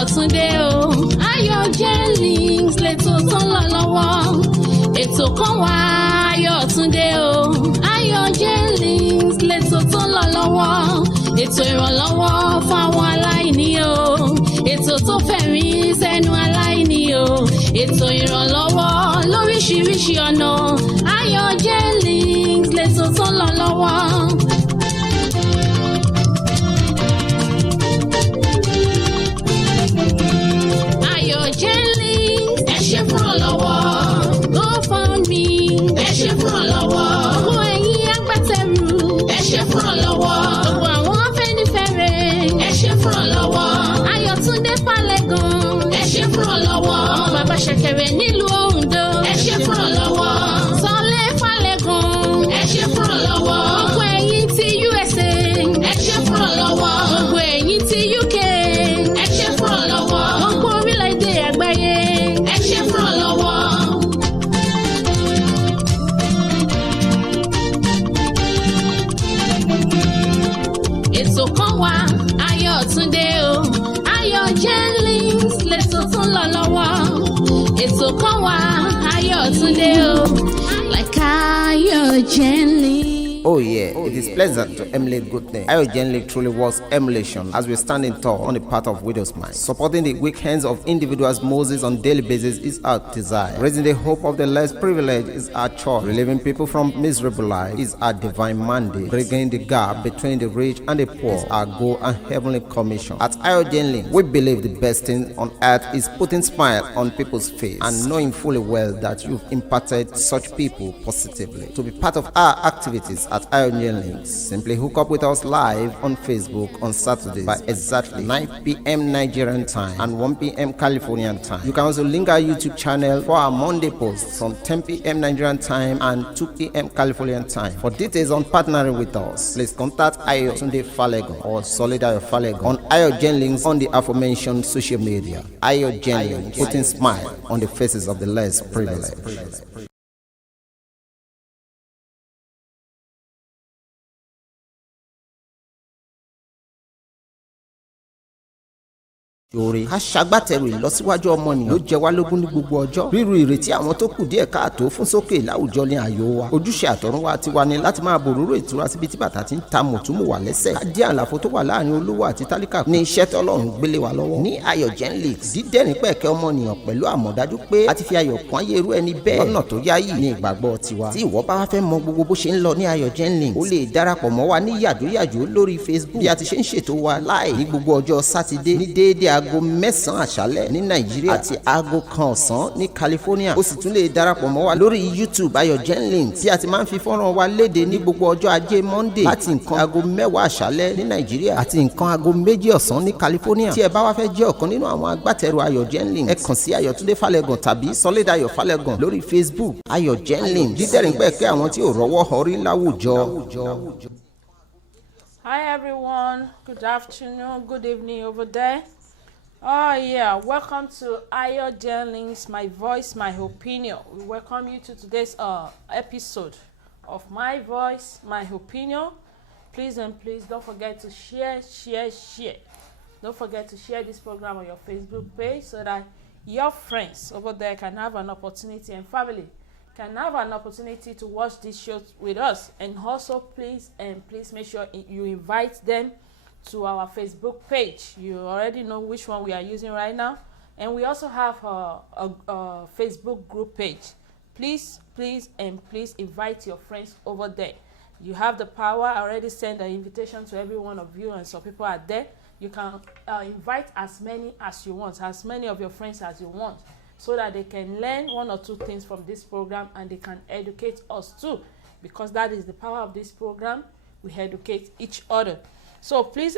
Ayọ̀túndé o. Ayọ̀jẹ́lings lẹ́tọ̀ tó ń lọ lọ́wọ́. Ètò kan wà Ayọ̀túndé o. Ayọ̀jẹ́lings lẹ́tọ̀ tó ń lọ lọ́wọ́. Ètò ìrànlọ́wọ́ fún àwọn aláìní o. Ètò tó fẹ̀rí sẹ́nu aláìní o. Ètò ìrànlọ́wọ́ lóríṣiríṣi ọ̀nà. Ayọ̀jẹ́lings lẹ́tọ̀ tó ń lọ lọ́wọ́. Ayọ̀jẹ́lings ẹ ṣé fún ìrànlọ́wọ́. GoFundMe ẹ ṣé fún ìrànlọ́wọ́. Gbogbo ẹ̀yin agbátẹrù ẹ ṣé fún ìrànlọ́wọ́. Gbogbo àwọn afẹ́nifẹ́re ẹ ṣé fún ìrànlọ́wọ́. Ayọ̀túndé Fálẹ́gàn ẹ ṣé fún ìrànlọ́wọ́. Bàbá Ṣẹ̀kẹ̀rẹ̀ nílùú Oǹdó ẹ ṣé fún ìrànlọ́wọ́. Sọlé Fálẹ́gàn ẹ ṣé fún ìrànlọ́wọ́. Gbogbo ẹ̀yin ti USA ẹ ṣé fún ìrànlọ́wọ́. Gbogbo ẹ̀yin ti UK ẹ ṣé fún ìrànlọ́wọ́. Gbogbo orílẹ̀-èdè àgbáyé ẹ ṣé fún ìrànlọ́wọ́. Ètò kan wà Ayọ̀túndé o. Ayọ̀jẹ́lings lẹ́tọ̀ tó ń lọ lọ́wọ́. Ètò kan wà Ayọ̀túndé o. Like Ayọ̀jẹ́lings. Oh yeah, it is pleasant to emulate good things. Ayọ̀jẹ́lings truly was emulation as we stand in tall on the path of widow's mind. Supporting the weak hands of individuals Moses on daily basis is our desire. Raising the hope of the less privileged is our choice. Relieving people from miserable life is our divine mandate. Bridging the gap between the rich and the poor is our goal and heavenly commission. At Ayọ̀jẹ́lings, we believe the best thing on earth is putting smiles on people's face and knowing fully well that you've impacted such people positively. To be part of our activities at Ayọ̀jẹ́lings, simply hook up with us live on Facebook on Saturdays by exactly 9 p.m. Nigerian time and 1 p.m. Californian time. You can also link our YouTube channel for our Monday posts from 10 p.m. Nigerian time and 2 p.m. Californian time. For details on partnering with us, please contact Ayọ̀túndé Fálẹ́gàn or Solidayo Fálẹ́gàn on Ayọ̀jẹ́lings on the aforementioned social media. Ayọ̀jẹ́lings, putting smile on the faces of the less privileged. Yorì ká ṣagbátẹrù ìlọsíwájú ọmọnìyàn ló jẹ wá lógún ní gbogbo ọjọ́. Ríru ìrètí àwọn tó kù díẹ̀ káàtó fún sókè láwùjọ ní ààyò wa. Ojúṣe àtọ̀runwá tiwa ni láti máa bòróró ìtura síbi tí bàtà ti ń ta mùtúmù wà lẹ́sẹ̀. Ká dí àlàfo tó wà láàrin olówó àti tálíkà ní iṣẹ́ tọ́lọ́run gbélé wa lọ́wọ́. Ní Ayọ̀jẹ́lings, dídẹ́rìn pẹ̀kẹ́ ọmọnìyàn pẹ̀lú àmọ̀dájú pé a ti fi ayọ̀ kún ayé irú ẹni bẹ́ẹ̀ lọ́nà tó yáyì ní ìgbàgbọ́ tiwa. Tí ìwọ bá wá fẹ́ mọ gbogbo bó ṣe ń lọ ní Ayọ̀jẹ́lings, ó lè darapọ̀ mọ́ wa ní yàjóyàjó lórí Facebook bí a ti ṣe ń ṣètò wa láì ní gbogbo ọjọ́ Sátidé ní déédéé aago 9 àṣálẹ́ ní Nàìjíríà àti aago 1 ọ̀sán ní California. O sì tún lè darapọ̀ mọ́ wa lórí YouTube Ayọ̀jẹ́lings tí a ti máa ń fi fọ́nrán wa léde ní gbogbo ọjọ́ Ajé Monday láti nǹkan aago 10 àṣálẹ́ ní Nàìjíríà àti nǹkan aago 2 ọ̀sán ní California. Tí ẹ bá wá fẹ́ jẹ́ ọ̀kan nínú àwọn agbátẹrù Ayọ̀jẹ́lings, ẹ kàn sí Ayọ̀túndé Fálẹ́gàn tàbí Solidayo Fálẹ́gàn lórí Facebook. Ayọ̀jẹ́lings, dídẹ̀rìn pẹ̀kẹ́ àwọn tí ò rọ́wọ́ họrí láwùjọ. Hi everyone, good afternoon, good evening over there. Oh yeah, welcome to Ayọ̀jẹ́lings, my voice, my opinion. We welcome you to today's episode of My Voice, My Opinion. Please and please don't forget to share. Don't forget to share this program on your Facebook page so that your friends over there can have an opportunity and family can have an opportunity to watch this show with us. And also please make sure you invite them to our Facebook page. You already know which one we are using right now, and we also have a Facebook group page. Please invite your friends over there. You have the power. I already sent an invitation to every one of you, and some people are there. You can invite as many as you want, as many of your friends as you want, so that they can learn 1 or 2 things from this program and they can educate us too, because that is the power of this program. We educate each other. So please,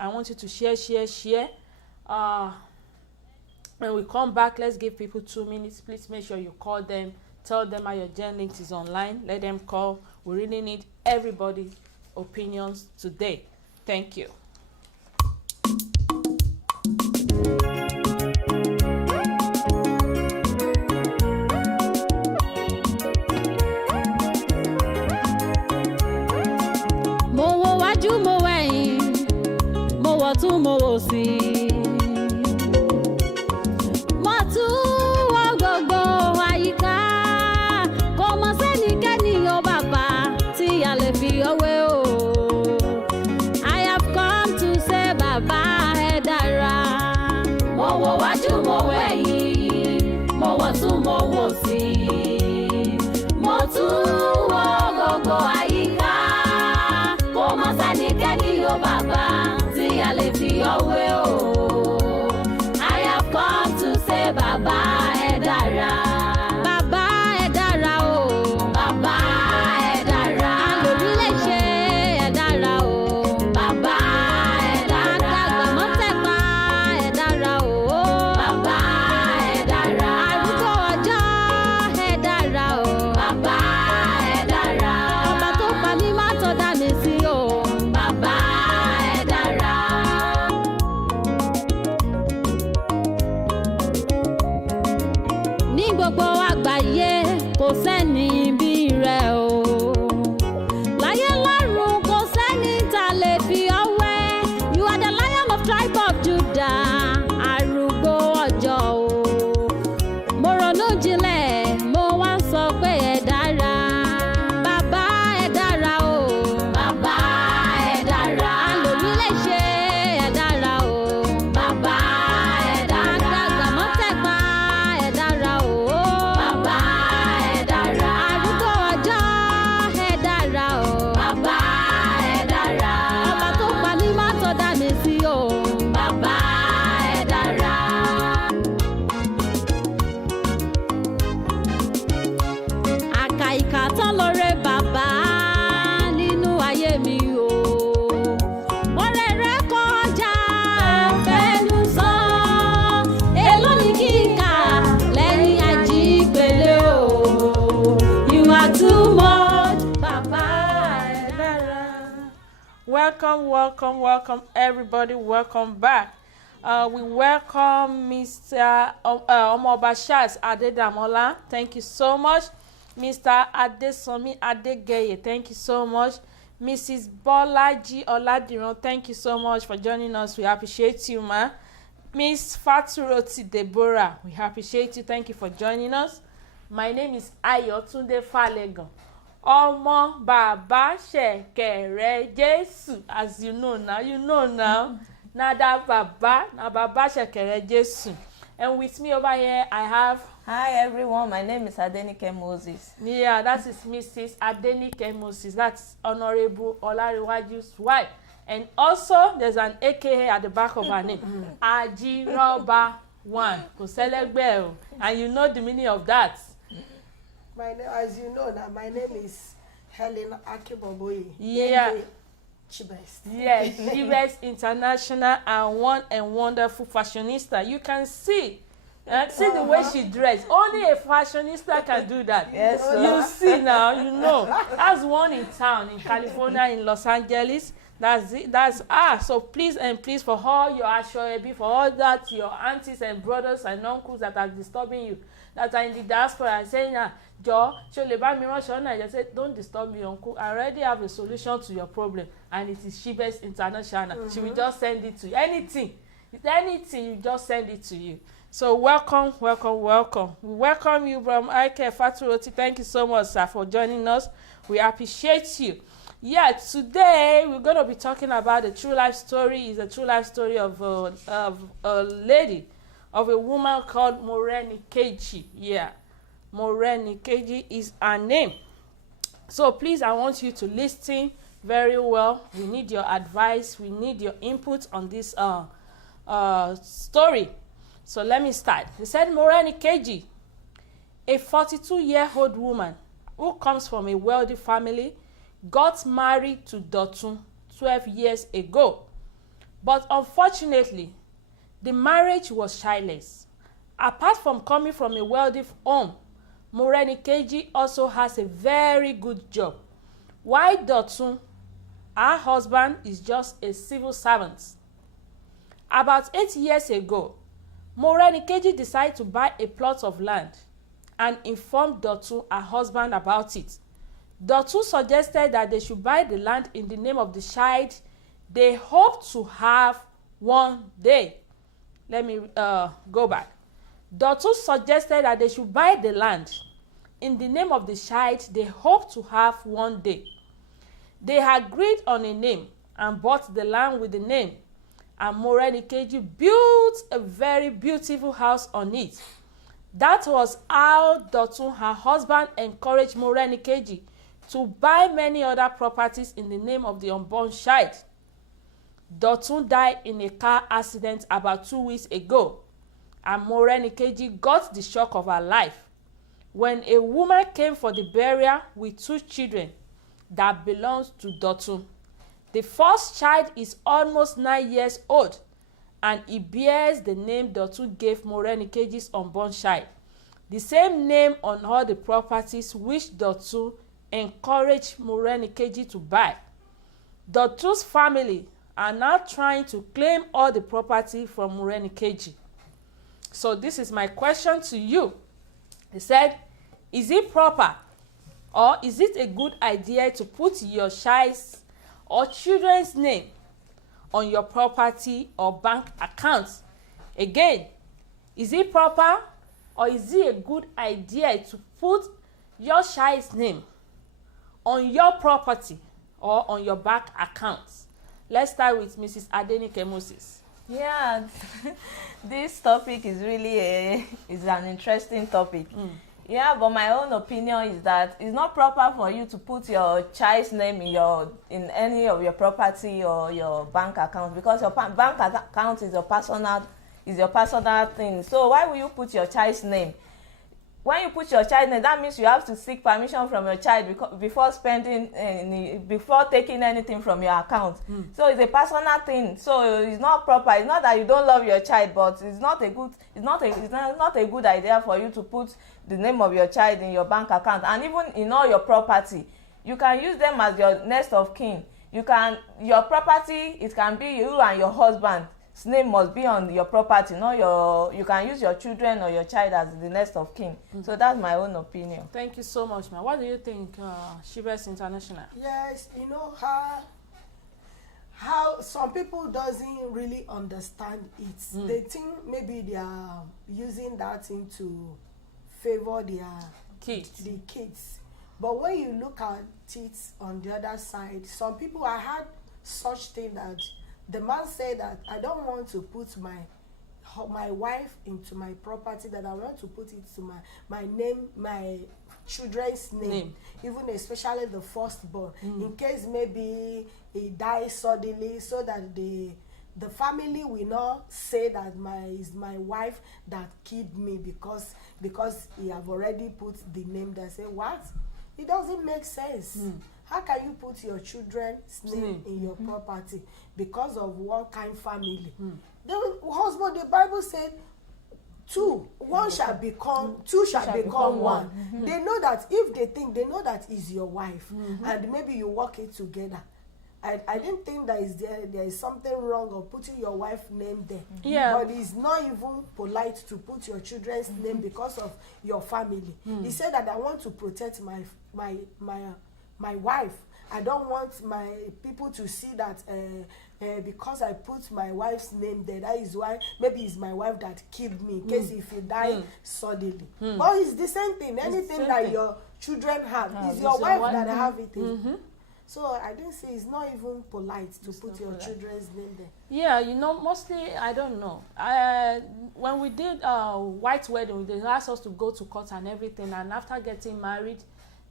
I want you to share. When we come back, let's give people 2 minutes. Please make sure you call them. Tell them Ayọ̀jẹ́lings is online. Let them call. We really need everybody's opinions today. Thank you. Mo wo wájú mo wẹ̀yìn, mo wọ̀ tún mo wò sí. gbogbo àgbáyé kò sẹ́ni bí rẹ̀ o. Láyé lọ́run kò sẹ́ni tá lè fi ọwẹ́. You are the Lion of tribe of Judah, arúgbó ọjọ́ o. Mo ronú jinlẹ̀, mo wá sọ pé ẹ dára. Bàbá ẹ dára o. Bàbá ẹ dára. Àlòyún lè ṣe ẹ dára o. Bàbá ẹ dára. Àgbàgbà mọ́tẹ́pá ẹ dára o. Bàbá ẹ dára. Arúgbó ọjọ́ ẹ dára o. Bàbá ẹ dára. Ọba tó pa ní má tó dá mi sí o. Bàbá ẹ dára. Àkà ìkà tán lóore bàbá nínú ayé mi o. Ọrẹ rẹ kọjá àfẹnusọ. Èló ni kíkà lẹ́yìn àjípele o. You are too much, bàbá ẹ dára. Welcome, everybody. Welcome back. We welcome Mr. Omobashas Adedamola. Thank you so much. Mr. Adesomi Adegeye. Thank you so much. Mrs. Bolaji Oladiran. Thank you so much for joining us. We appreciate you, ma. Miss Faturoti Deborah. We appreciate you. Thank you for joining us. My name is Ayotunde Falegan. Ọmọ bàbá ṣẹ̀kẹ̀rẹ̀ Jésù. As you know now. Nada bàbá, na bàbá ṣẹ̀kẹ̀rẹ̀ Jésù. And with me over here, I have... Hi everyone, my name is Adenike Moses. Yeah, that is Mrs. Adenike Moses. That's Honorable Olariwaju's wife. And also, there's an AKA at the back of her name. Ajiroba 1. Kò sẹ́lẹ̀gbẹ́ o. And you know the meaning of that. My name, as you know now, my name is Helen Akiboboye. Yeah. Chibest. Yes, Chibest International and one and wonderful fashionista. You can see the way she dressed. Only a fashionista can do that. Yes, sir. You see now, you know. That's one in town, in California, in Los Angeles. That's it. So please for all your ashoebi, for all that your aunties and brothers and uncles that are disturbing you, that are in the diaspora and saying, Joe, I said, don't disturb me, uncle. I already have a solution to your problem, and it is Chibest International. She will just send it to you. Anything, you just send it to you. So welcome. We welcome you from IK Faturoti. Thank you so much, sir, for joining us. We appreciate you. Yeah, today we're going to be talking about the true life story. It's a true life story of a lady, of a woman called Morenikeji. Yeah, Morenikeji is her name. So please, I want you to listen very well. We need your advice. We need your input on this story. So let me start. He said Morenikeji, a 42-year-old woman who comes from a wealthy family, got married to Dotun 12 years ago. But unfortunately, the marriage was childless. Apart from coming from a wealthy home, Morenikeji also has a very good job. While Dotun, her husband, is just a civil servant. About 8 years ago, Morenikeji decided to buy a plot of land and informed Dotun, her husband, about it. Dotun suggested that they should buy the land in the name of the child they hope to have one day. Let me go back. Dotun suggested that they should buy the land in the name of the child they hope to have one day. They agreed on a name and bought the land with the name, and Morenikeji built a very beautiful house on it. That was how Dotun, her husband, encouraged Morenikeji to buy many other properties in the name of the unborn child. Dotun died in a car accident about 2 weeks ago, and Morenikeji got the shock of her life when a woman came for the burial with 2 children that belonged to Dotun. The first child is almost 9 years old, and he bears the name Dotun gave Morenikeji's unborn child, the same name on all the properties which Dotun encouraged Morenikeji to buy. Dotun's family are now trying to claim all the property from Morenikeji. So this is my question to you. They said, is it proper or is it a good idea to put your child's or children's name on your property or bank account? Again, is it proper or is it a good idea to put your child's name on your property or on your bank account? Let's start with Mrs. Morenikeji'S. Yeah, this topic is really is an interesting topic. Yeah, but my own opinion is that it's not proper for you to put your child's name in any of your property or your bank account, because your bank account is your personal thing. So why will you put your child's name? When you put your child name, that means you have to seek permission from your child before before taking anything from your account. So it's a personal thing. So it's not proper. It's not that you don't love your child, but it's not a good idea for you to put the name of your child in your bank account, and even in all your property. You can use them as your next of kin. Your property, it can be you and your husband. His name must be on your property, not you can use your children or your child as the next of kin. So that's my own opinion. Thank you so much, ma'am. What do you think, Shibes International? Yes, you know how some people doesn't really understand it. They think maybe they are using that thing to favor the kids. But when you look at it on the other side, some people, I had such thing that the man said that I don't want to put my wife into my property, that I want to put it to my name, my children's name, even especially the firstborn, in case maybe he dies suddenly, so that the family will not say that is my wife that killed me because he have already put the name. They say, what? It doesn't make sense. How can you put your children's name in your property because of one kind family? The husband, the Bible said, two shall become one. They know that if they know that is your wife, and maybe you work it together. I didn't think that there is something wrong of putting your wife's name there. But it's not even polite to put your children's name because of your family. He said that I want to protect my wife. I don't want my people to see that because I put my wife's name there, that is why maybe it's my wife that killed me in case if you die suddenly. But it's the same thing. Anything that your children have is your wife that have it. So I didn't say it's not even polite to put your children's name there. Yeah, you know, mostly, I don't know. When we did white wedding, they asked us to go to court and everything, and after getting married,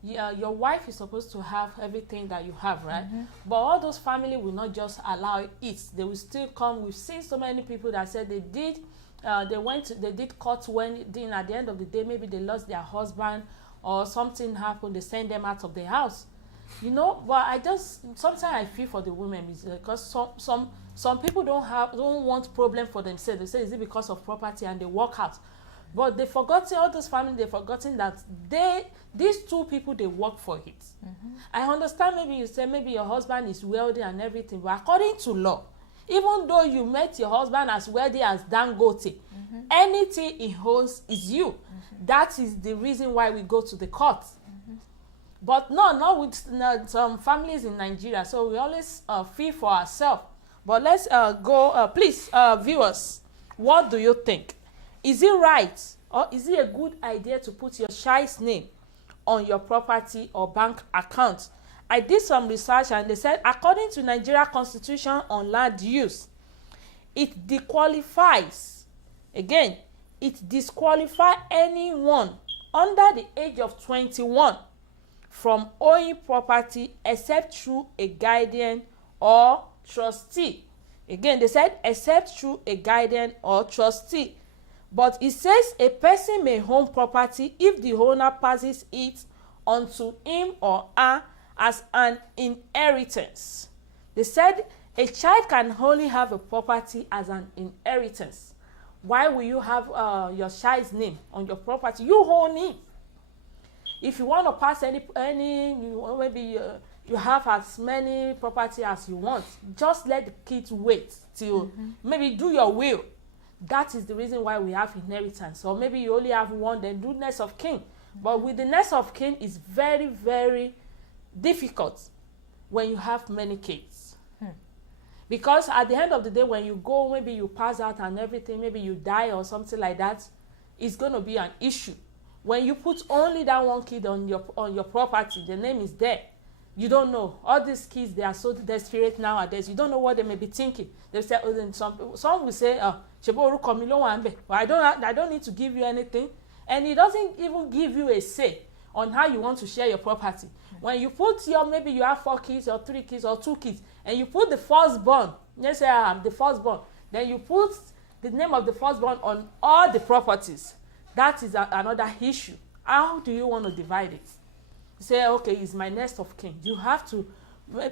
your wife is supposed to have everything that you have, right? But all those family will not just allow it. They will still come. We've seen so many people that said they did court when then at the end of the day, maybe they lost their husband or something happened, they send them out of the house. You know, but sometimes I feel for the women, because some people don't want problem for themselves. They say, is it because of property, and they walk out. But they forgotten, all those families, they forgotten that these two people, they work for it. I understand, maybe you say maybe your husband is wealthy and everything, but according to law, even though you met your husband as wealthy as Dangote, anything he owns is you. That is the reason why we go to the court. But not with some families in Nigeria. So we always feel for ourselves. But let's go, please, viewers, what do you think? Is it right or is it a good idea to put your child's name on your property or bank account? I did some research and they said, according to Nigeria Constitution on Land Use, it disqualifies anyone under the age of 21 from owning property except through a guardian or trustee. Again, they said except through a guardian or trustee. But it says a person may own property if the owner passes it onto him or her as an inheritance. They said a child can only have a property as an inheritance. Why will you have your child's name on your property? You own it. If you want to pass any maybe you have as many property as you want, just let the kids wait till maybe do your will. That is the reason why we have inheritance. Or maybe you only have one, then do next of kin. But with the next of kin, it's very, very difficult when you have many kids. Because at the end of the day, when you go, maybe you pass out and everything, maybe you die or something like that, it's going to be an issue. When you put only that one kid on your property, the name is there. You don't know. All these kids, they are so desperate nowadays. You don't know what they may be thinking. They say, oh, then some will say, I don't need to give you anything. And it doesn't even give you a say on how you want to share your property. When you put maybe you have 4 kids or 3 kids or 2 kids, and you put the firstborn, let's say I am the firstborn, then you put the name of the firstborn on all the properties. That is another issue. How do you want to divide it? You say, okay, it's my next of kin. You have to,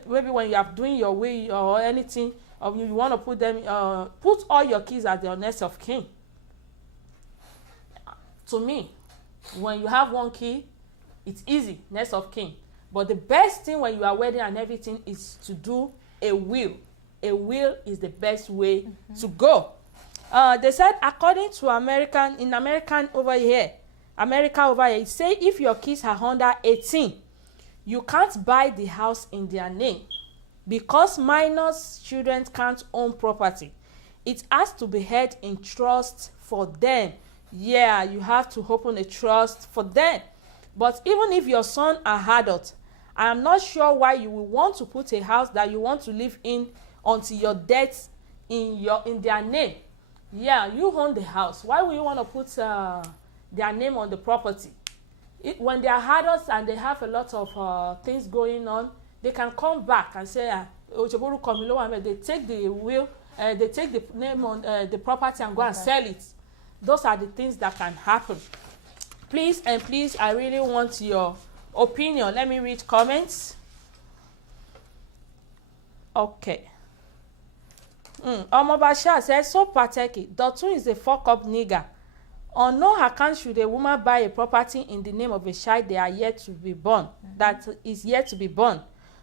maybe when you are doing your will or anything, or you want to put them, put all your kids as your next of kin. To me, when you have one kid, it's easy, next of kin. But the best thing when you are wedding and everything is to do a will. A will is the best way to go. They said, according to America over here, it say if your kids are under 18, you can't buy the house in their name because minors children can't own property. It has to be held in trust for them. Yeah, you have to open a trust for them. But even if your son are adult, I am not sure why you will want to put a house that you want to live in until your death in their name. Yeah, you own the house. Why would you want to put their name on the property? When they are adults and they have a lot of things going on, they can come back and say, they take the will, they take the name on the property and go and sell it. Those are the things that can happen. Please, I really want your opinion. Let me read comments. Okay. Omobasha says, so pathetic. Dotun is a fuck-up nigger. On no account should a woman buy a property in the name of a child they are yet to be born, that is yet to be born.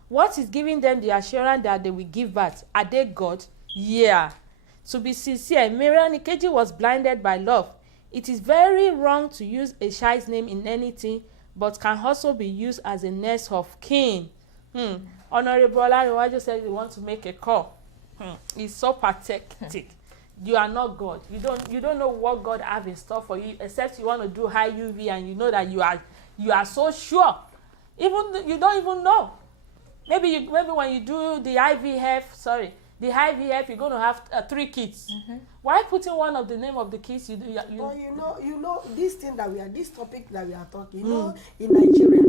What is giving them the assurance that they will give birth? Are they God? Yeah. To be sincere, Morenikeji was blinded by love. It is very wrong to use a child's name in anything, but can also be used as a next of kin. Honorable Olariwaju said you want to make a call. It's so pathetic. You are not God. You don't know what God have in store for you, except you want to do high UV and you know that you are so sure. Even you don't even know. Maybe when you do the IVF, you're going to have 3 kids. Why putting one of the name of the kids? Well, you know this topic that we are talking. You know, in Nigeria,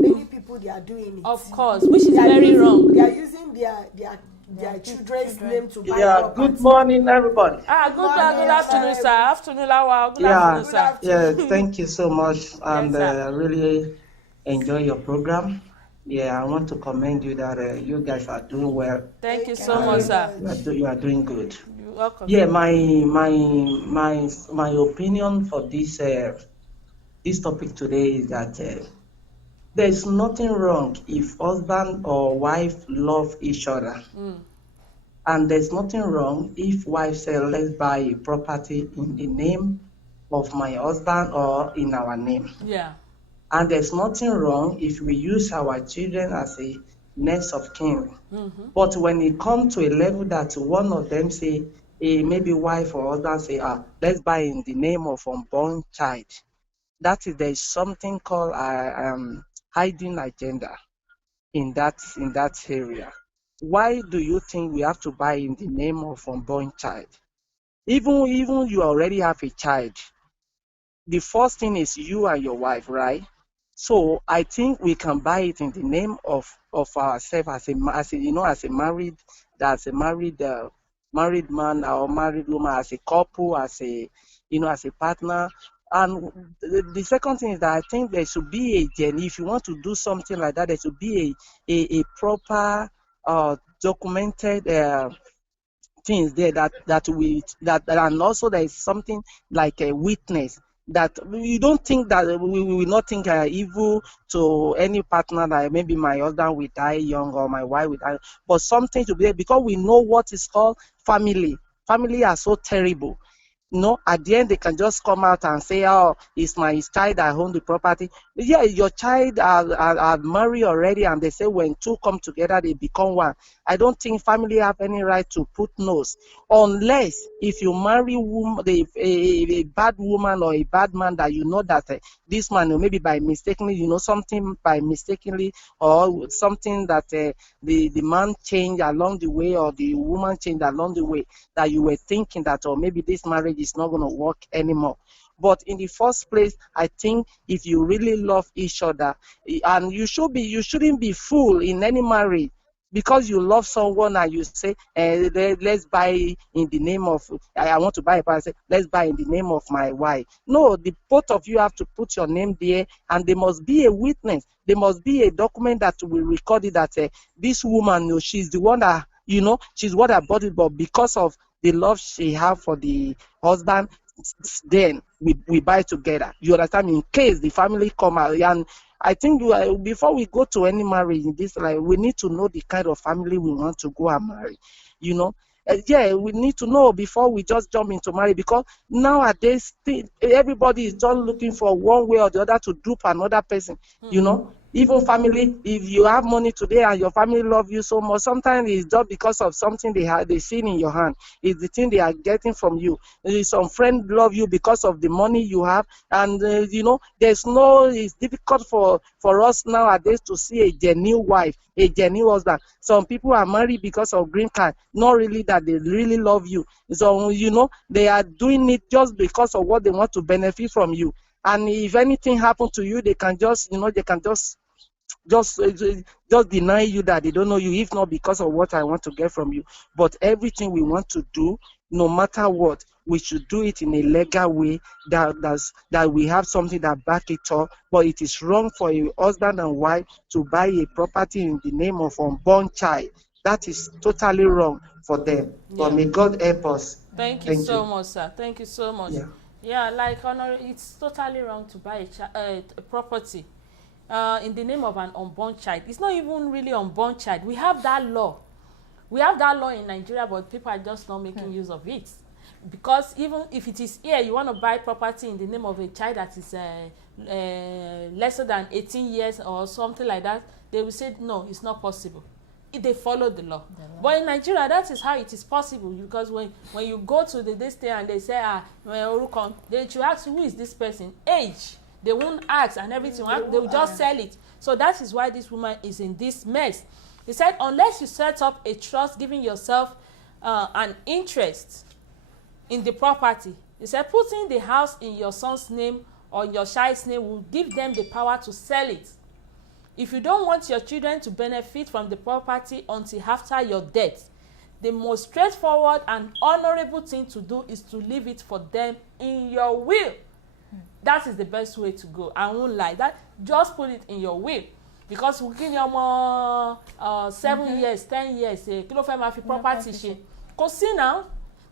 many people they are doing it. Of course, which is very wrong. They are using their children's name to buy property. Good morning, everybody. Good afternoon, sir. Afternoon, Lawa. Good afternoon, sir. Yeah, thank you so much, and really enjoy your program. Yeah, I want to commend you that you guys are doing well. Thank you so much, sir. You are doing good. You're welcome. Yeah, my opinion for this topic today is that there's nothing wrong if husband or wife love each other. And there's nothing wrong if wife say, let's buy a property in the name of my husband or in our name. Yeah. And there's nothing wrong if we use our children as a next of kin. But when it comes to a level that one of them say, maybe wife or husband say, let's buy in the name of unborn child, there's something called hiding agenda in that area. Why do you think we have to buy in the name of unborn child? Even you already have a child, the first thing is you and your wife, right? So I think we can buy it in the name of ourselves as a married man or married woman, as a couple, as a partner. And the second thing is that I think there should be a journey. If you want to do something like that, there should be a proper documented things there that and also there is something like a witness that we don't think that we will not think evil to any partner that maybe my husband will die young or my wife will die, but something to be there because we know what is called family. Family are so terrible. No, at the end they can just come out and say, oh, it's my child that own the property. Yeah, your child are married already, and they say when two come together they become one. I don't think family have any right to put nose, unless if you marry a bad woman or a bad man that you know that this man, maybe by mistakenly, something by mistakenly, or something that the man changed along the way, or the woman changed along the way, that you were thinking that, or maybe this marriage is not going to work anymore. But in the first place, I think if you really love each other, and you shouldn't be fool in any marriage because you love someone and you say, let's buy in the name of, I want to buy a car, say, let's buy in the name of my wife. No, the both of you have to put your name there, and there must be a witness. There must be a document that will record it that this woman, she's the one that, she's what I bought it, but because of the love she have for the husband, then we buy together. You understand? In case the family come out, and I think before we go to any marriage in this life, we need to know the kind of family we want to go and marry. Yeah, we need to know before we just jump into marriage, because nowadays everybody is just looking for one way or the other to dupe another person. Even family, if you have money today and your family love you so much, sometimes it's just because of something they seen in your hand. It's the thing they are getting from you. Some friend love you because of the money you have, and it's difficult for us nowadays to see a genuine wife, a genuine husband. Some people are married because of green card, not really that they really love you. So they are doing it just because of what they want to benefit from you. And if anything happens to you, they can just deny you that they don't know you, if not because of what I want to get from you. But everything we want to do, no matter what, we should do it in a legal way, that we have something that back it up. But it is wrong for a husband and wife to buy a property in the name of unborn child. That is totally wrong for them. Yeah. But may God help us. Thank you so much, sir. Thank you so much. Yeah, like it's totally wrong to buy a property in the name of an unborn child. It's not even really unborn child. We have that law. We have that law in Nigeria, but people are just not making use of it. Because even if it is here, you want to buy property in the name of a child that is lesser than 18 years or something like that, they will say, no, it's not possible. They follow the law. But in Nigeria, that is how it is possible, because when you go to this thing and they say, they should ask, who is this person? Age. They won't ask and everything. They will just sell it. So that is why this woman is in this mess. He said, unless you set up a trust, giving yourself an interest in the property. He said, putting the house in your son's name or your child's name will give them the power to sell it. If you don't want your children to benefit from the property until after your death, the most straightforward and honorable thing to do is to leave it for them in your will. That is the best way to go. I won't lie. That just put it in your will, because we give you more 7 years, 10 years. Kilo fẹ́ máa fi property ṣe. Cause see now,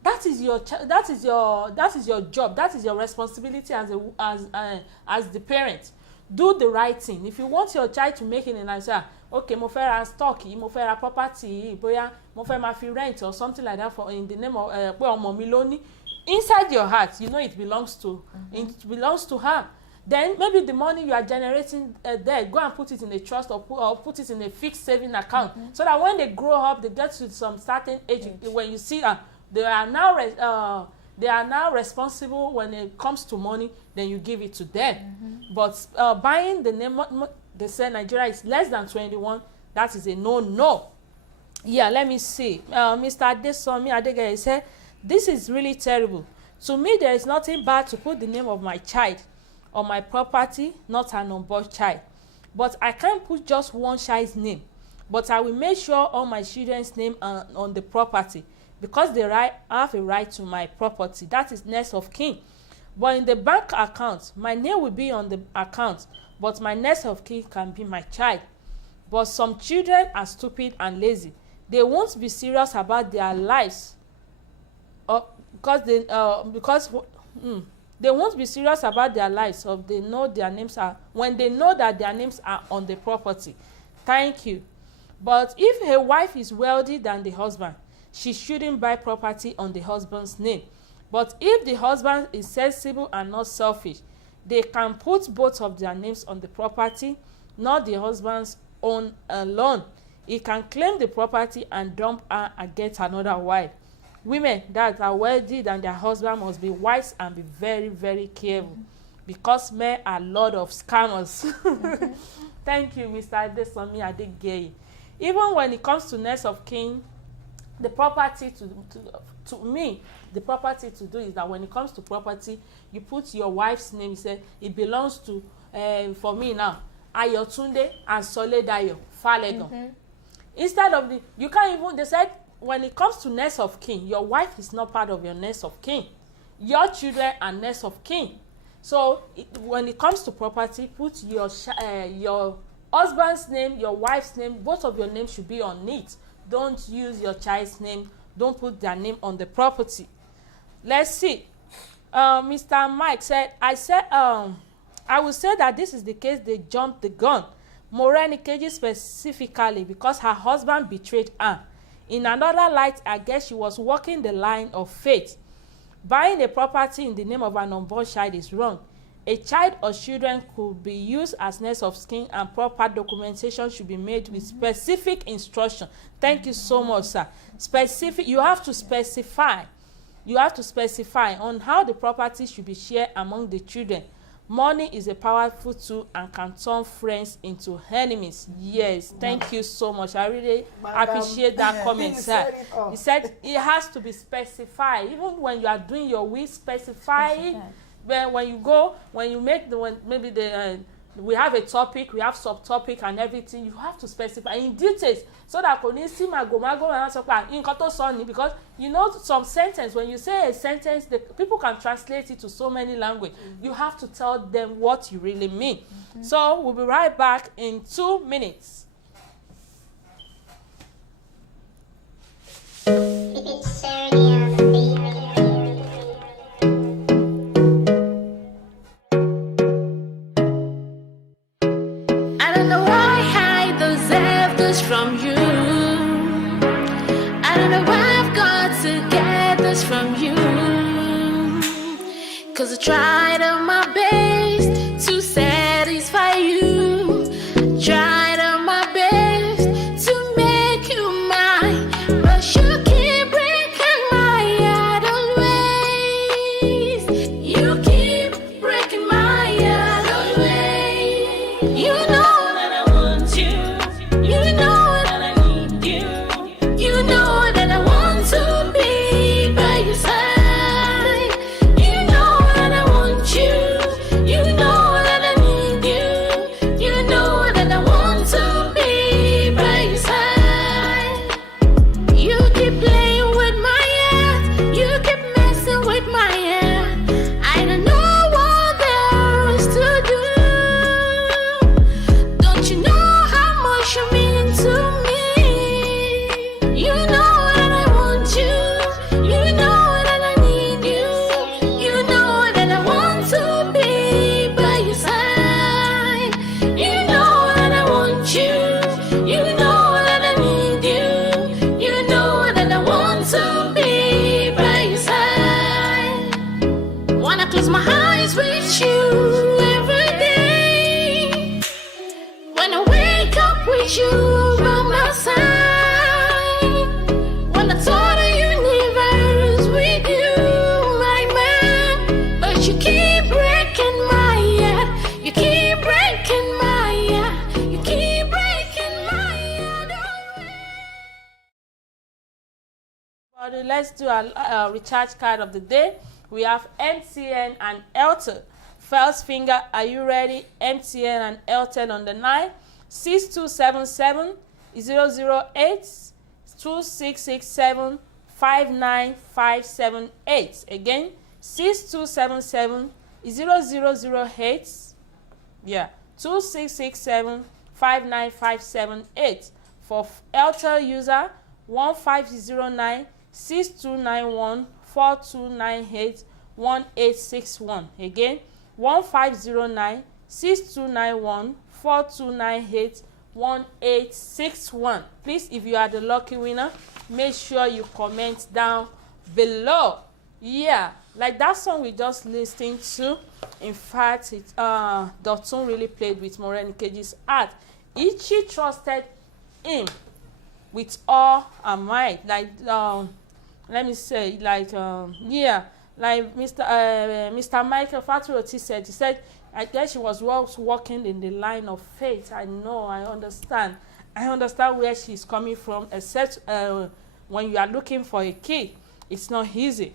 that is your job. That is your responsibility as the parent. Do the right thing. If you want your child to make it in Nigeria, okay, mo fẹ́ ra stock, mo fẹ́ ra property, bóyá mo fẹ́ máa fi rent or something like that for in the name of pé ọmọ mi ló ní. Inside your heart, it belongs to her. Then maybe the money you are generating there, go and put it in a trust or put it in a fixed saving account, so that when they grow up, they get to some certain age, when you see they are now responsible when it comes to money, then you give it to them. But buying the name, they say Nigeria is less than 21, that is a no. Yeah, let me see. Mr. Adesomi Adegeye said, this is really terrible. To me, there is nothing bad to put the name of my child on my property, not an unborn child. But I can't put just one child's name. But I will make sure all my children's name are on the property, because they have a right to my property. That is next of kin. But in the bank account, my name will be on the account, but my next of kin can be my child. But some children are stupid and lazy. They won't be serious about their lives, because they won't be serious about their lives when they know that their names are on the property. Thank you. But if a wife is wealthy than the husband, she shouldn't buy property on the husband's name. But if the husband is sensible and not selfish, they can put both of their names on the property, not the husband's own alone. He can claim the property and dump her and get another wife. Women that are wedded and their husband must be wise and be very, very careful, because men are a lot of scammers. Thank you, Mr. Adesomi Adegeyi. Even when it comes to next of kin, the property to me, the property to do is that when it comes to property, you put your wife's name. You say it belongs to, for me now, Ayotunde and Soledayo Falegan. Instead of you can't even, they said, when it comes to next of kin, your wife is not part of your next of kin. Your children are next of kin. So when it comes to property, put your husband's name, your wife's name, both of your names should be on it. Don't use your child's name. Don't put their name on the property. Let's see. Mr. Mike said, I would say that this is the case they jumped the gun. Morenikeji'S specifically, because her husband betrayed her. In another light, I guess she was walking the line of faith. Buying a property in the name of an unborn child is wrong. A child or children could be used as next of kin, and proper documentation should be made with specific instruction. Thank you so much, sir. Specific, you have to specify. You have to specify on how the property should be shared among the children. Money is a powerful tool and can turn friends into enemies. Yes, thank you so much. I really appreciate that comment, sir. He said it has to be specified. Even when you are doing your will, specify it. When you go, when you make maybe we have a topic, we have subtopic and everything, you have to specify in details so that because you know some sentence, when you say a sentence, people can translate it to so many languages. You have to tell them what you really mean. So we'll be right back in 2 minutes. From you, I don't know why I've got to get this from you, 'cause I tried on my best to satisfy you, tried on my best to make you mine, but you keep breaking my heart always, you keep breaking my heart always, you know. You by my side, when I saw the universe with you, my man, but you keep breaking my heart, you keep breaking my heart, you keep breaking my heart. Let's do a recharge card of the day. We have MTN and Airtel. First finger, are you ready? MTN and Airtel on the 9. 6277 008 2667 59578. Again, 6277 0008 2667 59578. For Airtel user, 1509 6291 4298 1861. Again, 1509 6291 4298 1861. Please, if you are the lucky winner, make sure you comment down below. Yeah, Like that song we just listened to, in fact, Dotun really played with Morenikeji'S heart. She trusted him with all her might. Like, let me say, like, like Mr. Michael Faturoti said, he said, I guess she was walking in the line of faith. I know, I understand where she's coming from, except when you are looking for a kid, it's not easy.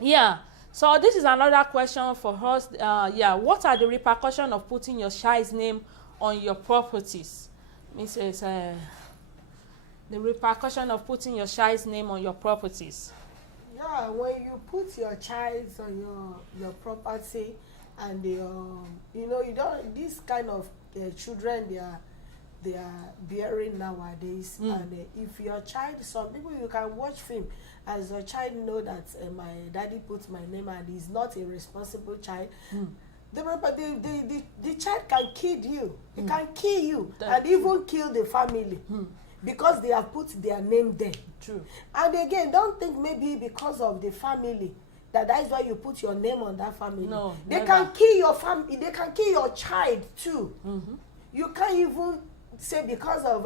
Yeah, so this is another question for us. What are the repercussions of putting your child's name on your properties? Mrs. The repercussion of putting your child's name on your properties. Yeah, when you put your child on your property, and you know, you don't, this kind of children, they are bearing nowadays. And if your child, some people, you can watch film as your child know that my daddy put my name and he's not a responsible child. The child can kill you. It can kill you and even kill the family. Because they have put their name there. True. And again, don't think maybe because of the family that is why you put your name on that family. No, they never. can kill your family. They can kill your child too. You can't even say because of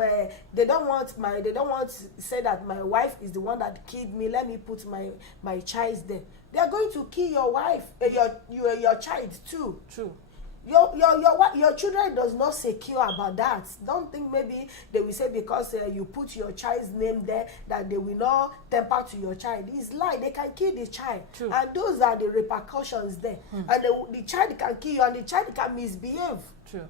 they don't want to say that my wife is the one that killed me. Let me put my child there. They are going to kill your wife, your child too. True. Your children does not secure about that. Don't think maybe they will say because you put your child's name there that they will not temper to your child. It's lie. They can kill the child. True. And those are the repercussions there. And the child can kill you and the child can misbehave. True.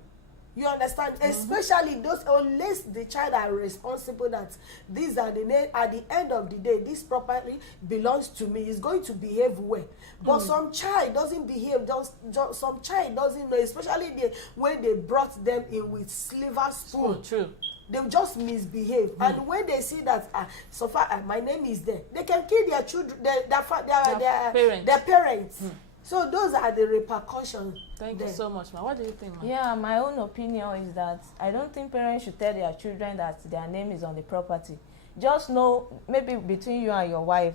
You understand? Especially those, unless the child are responsible that these are at the end of the day, this property belongs to me, is going to behave well. But some child doesn't behave, some child doesn't know, especially when they brought them in with silver spoon. True. They just misbehave. And when they see that, so far my name is there, they can kill their children, their parents. So those are the repercussions. Thank you so much, ma. What do you think, ma? Yeah, my own opinion is that I don't think parents should tell their children that their name is on the property. Just know, maybe between you and your wife,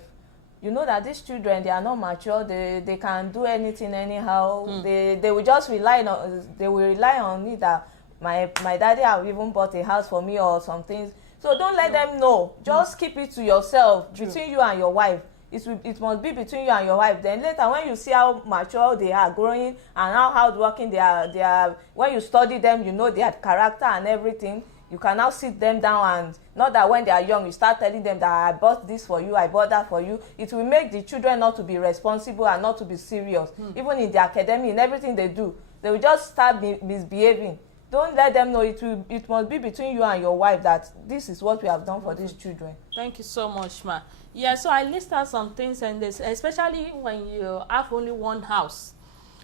you know that these children, they are not mature. They can do anything anyhow. They will just rely on it that my daddy have even bought a house for me or some things. So don't let them know. Just keep it to yourself. True. Between you and your wife. It must be between you and your wife. Then later, when you see how mature they are growing and how hardworking they are, when you study them, you know their character and everything. You can now sit them down, and not that when they are young, you start telling them that I bought this for you, I bought that for you. It will make the children not to be responsible and not to be serious. Even in the academy, in everything they do, they will just start misbehaving. Don't let them know. It must be between you and your wife that this is what we have done for these children. Thank you so much, ma. Yeah, so I listed some things, and this, especially when you have only one house.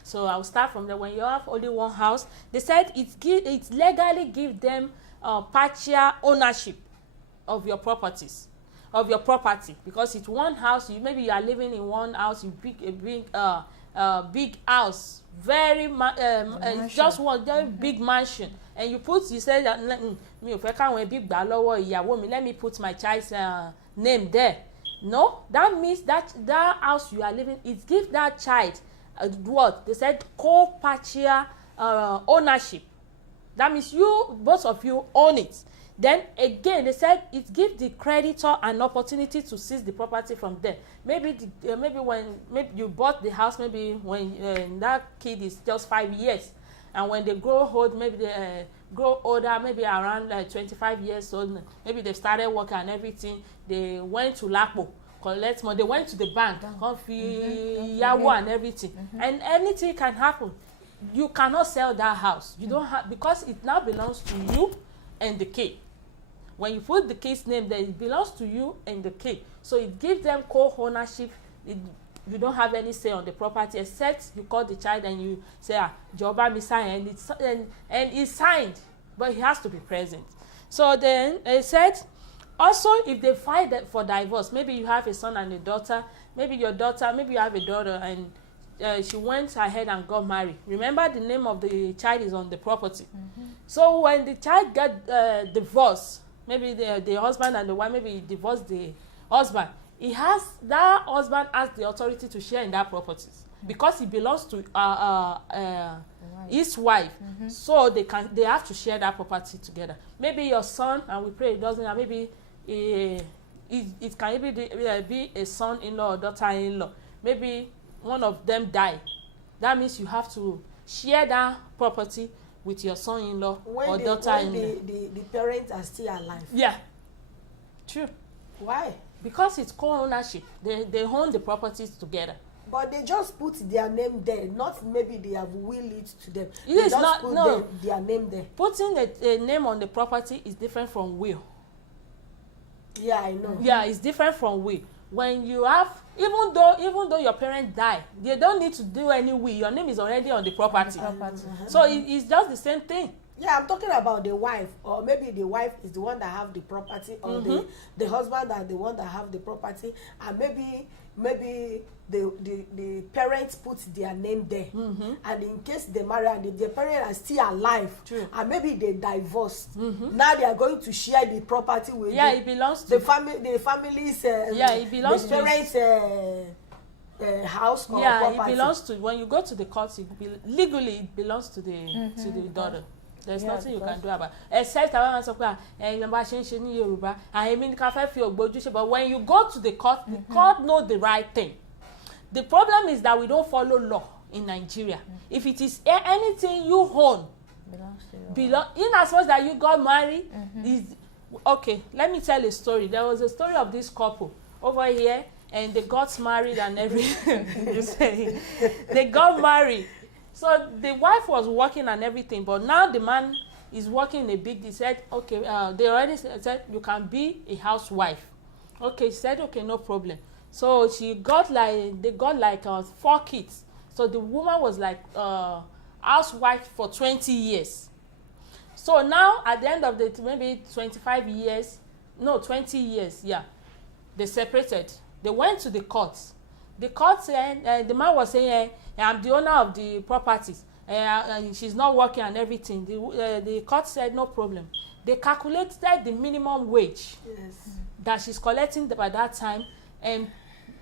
So I'll start from there. When you have only one house, they said it legally give them partial ownership of your property, because it's one house. Maybe you are living in one house, a big house, just one very big mansion, and you say that me ò fẹ́ káwọn ẹbí gbà lọ́wọ́ ìyàwó mi, let me put my child's name there. No, that means that house you are living, it gives that child what they said co-partial ownership. That means both of you own it. Then again, they said it gives the creditor an opportunity to seize the property from them. Maybe when you bought the house, maybe when that kid is just 5 years, and when they grow old, maybe they grow older, maybe around 25 years old, maybe they started working and everything. They went to Lapo, collect money. They went to the bank, yawo and everything, and anything can happen. You cannot sell that house. You don't have, because it now belongs to you and the kid. When you put the kid's name there, it belongs to you and the kid. So it gives them co-ownership. You don't have any say on the property, except you call the child and you say, Joba mi sign, and it's signed, but he has to be present. So then it said, also if they file for divorce, maybe you have a son and a daughter, maybe you have a daughter and she went ahead and got married. Remember, the name of the child is on the property. So when the child got divorced, maybe the husband and the wife, maybe divorced the husband, that husband has the authority to share in that properties because it belongs to his wife. So they have to share that property together. Maybe your son, and we pray it doesn't, and maybe it can be a son-in-law or daughter-in-law. Maybe one of them die. That means you have to share that property with your son-in-law or daughter-in-law. When the parents are still alive. Yeah, true. Why? Because it's co-ownership. They own the properties together. But they just put their name there, not maybe they have willed it to them. Yes, they just not, put no. their name there. Putting a name on the property is different from will. Yeah, I know. Yeah, it's different from will. When you have, even though your parents die, they don't need to do any will. Your name is already on the property. So it's just the same thing. Yeah, I'm talking about the wife, or maybe the wife is the one that have the property, or the husband are the one that have the property, and maybe the parents put their name there, and in case they marry and if the parents are still alive, and maybe they divorced, now they are going to share the property with it belongs to the family's it belongs the parents house or property. It belongs to, when you go to the court, legally it belongs to the daughter. There's nothing you can do about it. Except àwọn sọ pé bá ṣe ń ṣe ní Yorùbá àìmí ní ká fẹ́ fi ògbójú ṣe, but when you go to the court know the right thing. The problem is that we don't follow law in Nigeria. If it is anything you own in as much that you got married, is okay. Let me tell a story. There was a story of this couple over here, and they got married and everything. They got married. So the wife was working and everything, but now the man is working in a big. They said, okay, they already said you can be a housewife. Okay, she said, okay, no problem. So they got like 4 kids. So the woman was like housewife for 20 years. So now at the end of the maybe 20 years, yeah, they separated. They went to the court. The court said, the man was saying, I'm the owner of the properties, and she's not working and everything. The court said, no problem. They calculated the minimum wage that she's collecting by that time and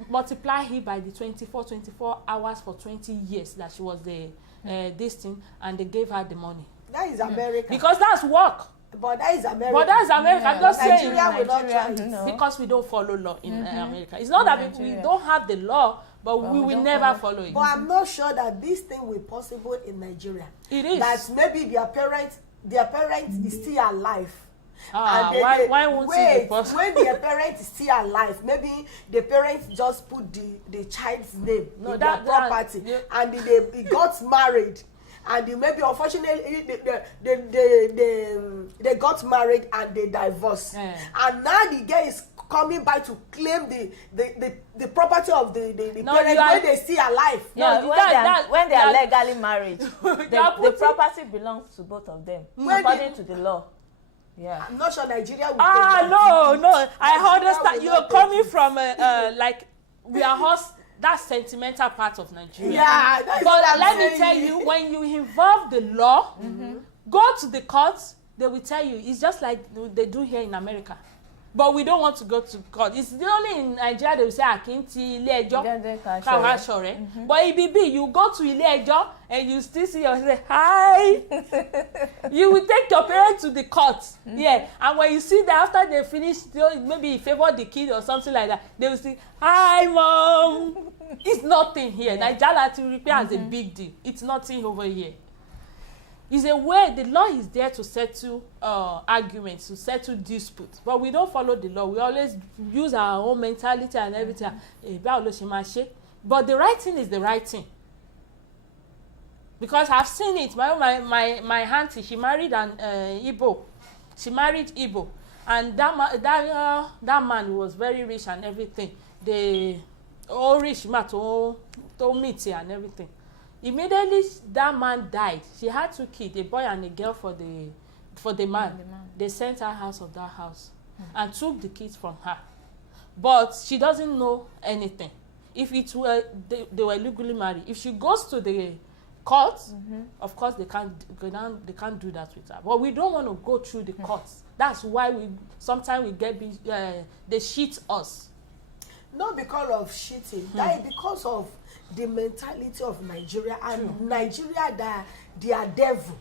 multiply it by the 24 hours for 20 years that she was this thing, and they gave her the money. That is America. Because that's work. But that is America. I'm just saying. Nigeria will not try it. Because we don't follow law in America. It's not that we don't have the law, but we will never follow it. But I'm not sure that this thing will be possible in Nigeria. It is. That maybe their parents is still alive. Why won't it be possible? When their parents is still alive, maybe the parents just put the child's name in their property, and they got married. And maybe unfortunately they got married and they divorced. And now the girl is coming back to claim the property of the parents when they still alive. When they are legally married, the property belongs to both of them according to the law. Yeah. I'm not sure Nigeria will no. I understand. You're coming from like we are that sentimental part of Nigeria. Yeah, but let me tell you, when you involve the law, go to the courts, they will tell you it's just like they do here in America. But we don't want to go to court. It's only in Nigeria they will say akinti ile ejo kawa sore. But EBB, you go to ile ejo and you still see yourself say hi. You will take your parents to the court. Yeah, and when you see that after they finish, maybe favor the kid or something like that, they will say hi mom. It's nothing here. Nigeria to repair as a big deal. It's nothing over here. It's a way, the law is there to settle arguments, to settle disputes. But we don't follow the law. We always use our own mentality and everything. But the right thing is the right thing. Because I've seen it. My auntie, she married an Igbo. She married Igbo. And that man was very rich and everything. They all rich, to meet and everything. Immediately that man died. She had 2 kids, a boy and a girl for the man. They sent her out of that house and took the kids from her. But she doesn't know anything. If it were they were legally married, if she goes to the court, of course they can't do that with her. But we don't want to go through the courts. That's why sometimes we get they cheat us. not because of cheating. That is because of the mentality of Nigeria, and Nigeria that they are devil.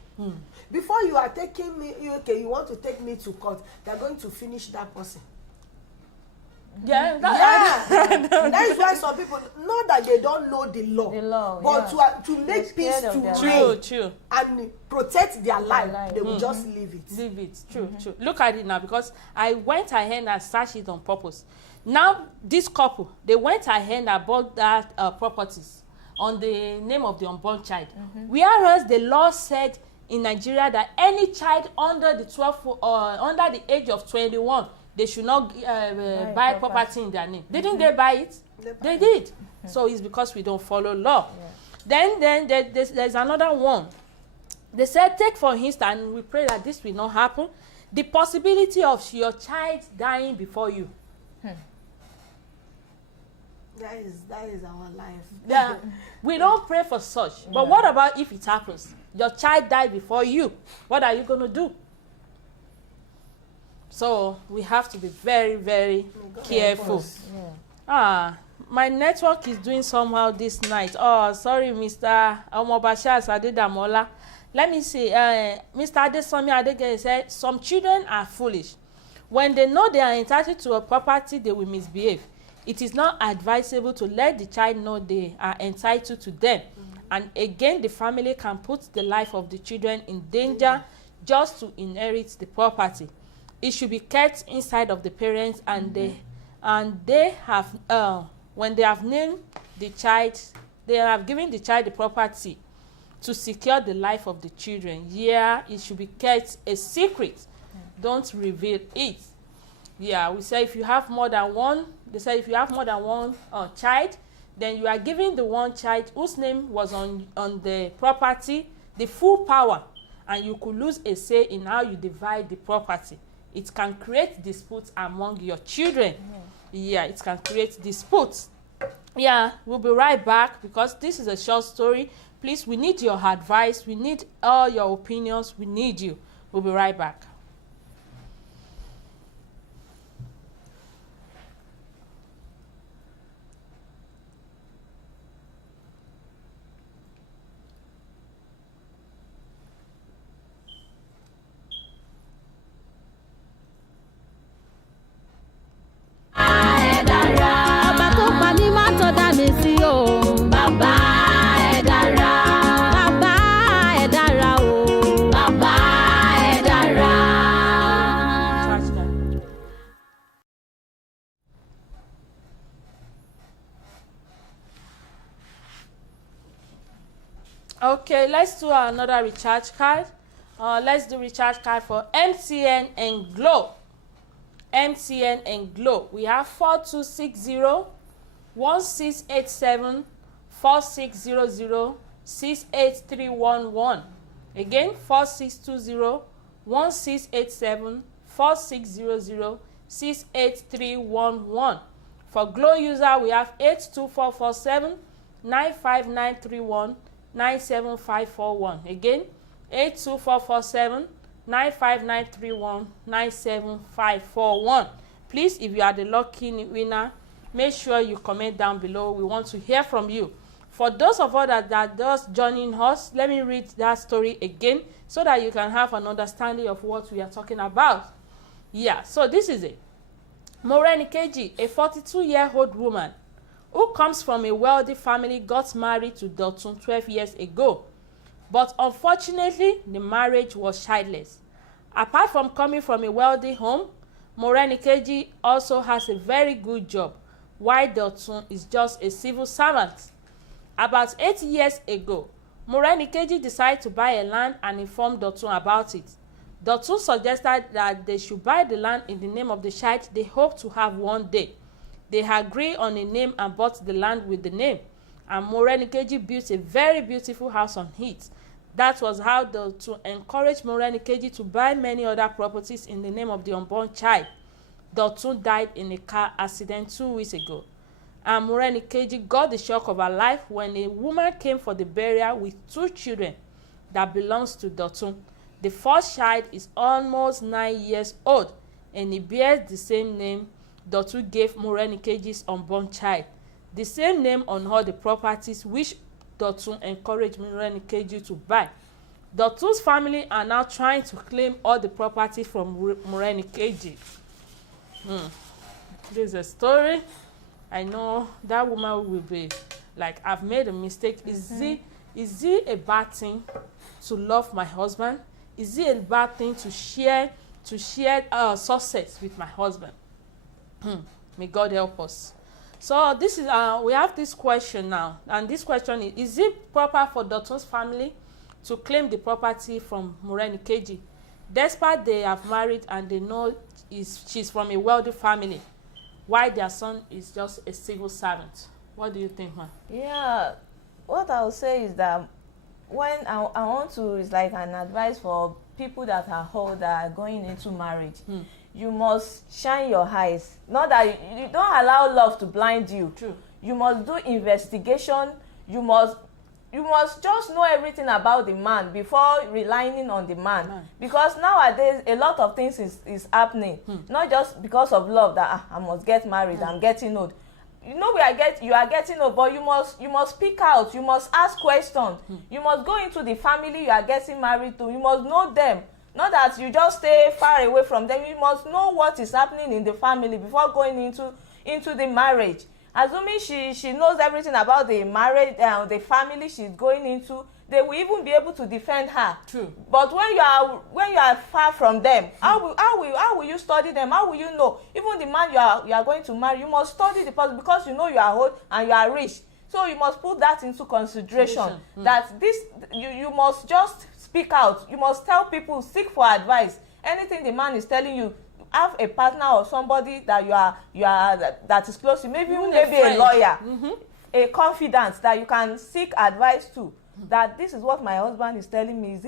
Before you are taking me, you want to take me to court, they are going to finish that person. Yeah, that is why some people, not that they don't know the law, but to make peace to true and protect their life, they will just leave it. True. Look at it now, because I went ahead and searched it on purpose. Now this couple, they went ahead and bought that properties on the name of the unborn child, whereas the law said in Nigeria that any child under the age of 21, they should not buy property in their name. Didn't they buy it? They did. So it's because we don't follow law. Then there's another one. They said, take for instance, and we pray that this will not happen, the possibility of your child dying before you. That is our life. Yeah, we don't pray for such. But what about if it happens? Your child died before you. What are you going to do? So we have to be very, very careful. My network is doing somehow this night. Oh, sorry, Mr. Omobashir Adedamola. Let me see. Mr. Adesomi Adegeye said, some children are foolish. When they know they are entitled to a property, they will misbehave. It is not advisable to let the child know they are entitled to them. And again, the family can put the life of the children in danger just to inherit the property. It should be kept inside of the parents, and they have when they have named the child, they have given the child the property to secure the life of the children. Yeah, it should be kept a secret. Don't reveal it. Yeah, we say if you have more than one, they say if you have more than one child, then you are giving the one child whose name was on the property the full power, and you could lose a say in how you divide the property. It can create disputes among your children. Yeah, it can create disputes. Yeah, we'll be right back, because this is a short story. Please, we need your advice. We need all your opinions. We need you. We'll be right back. Okay, let's do another recharge card. Let's do recharge card for MTN and Glo. MTN and Glo. We have 4260-1687-4600-68311. Again, 4620-1687-4600-68311. For Glo user, we have 82447-95931. 97541. Again, 82447-95931 97541. Please, if you are the lucky winner, make sure you comment down below. We want to hear from you. For those of us that are just joining us, let me read that story again so that you can have an understanding of what we are talking about. Yeah, so this is it. Morenikeji, a 42-year-old woman who comes from a wealthy family, got married to Dotun 12 years ago. But unfortunately, the marriage was childless. Apart from coming from a wealthy home, Morenikeji also has a very good job, while Dotun is just a civil servant. About 8 years ago, Morenikeji decided to buy a land and informed Dotun about it. Dotun suggested that they should buy the land in the name of the child they hope to have one day. They agreed on a name and bought the land with the name, and Morenikeji built a very beautiful house on it. That was how to encourage Morenikeji to buy many other properties in the name of the unborn child. Dotun died in a car accident 2 weeks ago, and Morenikeji got the shock of her life when a woman came for the burial with 2 children that belongs to Dotun. The first child is almost 9 years old, and he bears the same name Dotun gave Morenikeji'S unborn child. The same name on all the properties which Dotun encouraged Morenikeji to buy. Dotun's family are now trying to claim all the property from Morenikeji. This is a story. I know that woman will be like, I've made a mistake. Is it a bad thing to love my husband? Is it a bad thing to share success with my husband? May God help us. So this is we have this question now, and this question is it proper for Dotun's family to claim the property from Morenikeji, despite they have married and they know she's from a wealthy family, while their son is just a civil servant? What do you think, ma'am? Yeah, what I would say is that when I want to, it's like an advice for people that are old, that are going into marriage. You must shine your eyes. Not that you don't allow love to blind you. True. You must do investigation. You must just know everything about the man before relying on the man. Because nowadays a lot of things is happening. Not just because of love that I must get married, I'm getting old. You know you are getting old, but you must speak out. You must ask questions. You must go into the family you are getting married to. You must know them. Not that you just stay far away from them. You must know what is happening in the family before going into the marriage. Assuming she knows everything about the marriage and the family she's going into, they will even be able to defend her. True. But when you are far from them, how will you study them? How will you know? Even the man you are going to marry, you must study the person, because you know you are old and you are rich. So you must put that into consideration. That this you must just speak out. You must tell people, seek for advice. Anything the man is telling you, have a partner or somebody that that is close to you, maybe a lawyer, a confidant that you can seek advice to. That this is what my husband is telling me.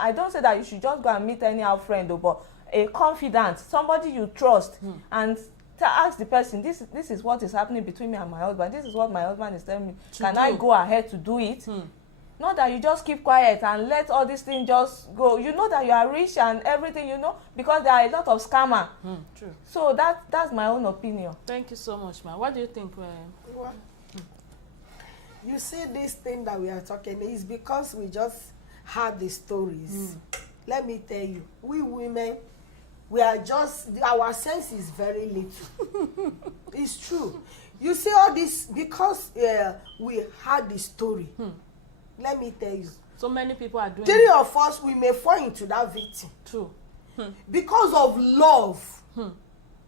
I don't say that you should just go and meet any old friend, but a confidant, somebody you trust, and ask the person, this is what is happening between me and my husband. This is what my husband is telling me. Can I go ahead to do it? Not that you just keep quiet and let all these things just go. You know that you are rich and everything, because there are a lot of scammers. True. So that's my own opinion. Thank you so much, ma'am. What do you think? You see, this thing that we are talking is because we just had the stories. Let me tell you, we women, we are just, our sense is very little. It's true. You see all this because we had the story. Let me tell you. So many people are doing Three of us, we may fall into that victim. True. Because of love.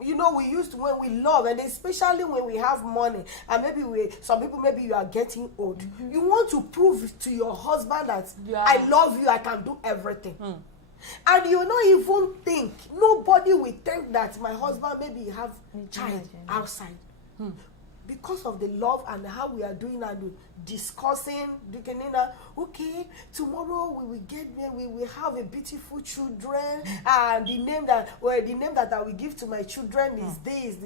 We used to, when we love, and especially when we have money, and maybe some people, maybe you are getting old. You want to prove to your husband that I love you, I can do everything. And you not even think, nobody will think that my husband maybe have child outside. Because of the love and how we are doing and discussing, okay, tomorrow we will have a beautiful children, and the name that I will give to my children is this.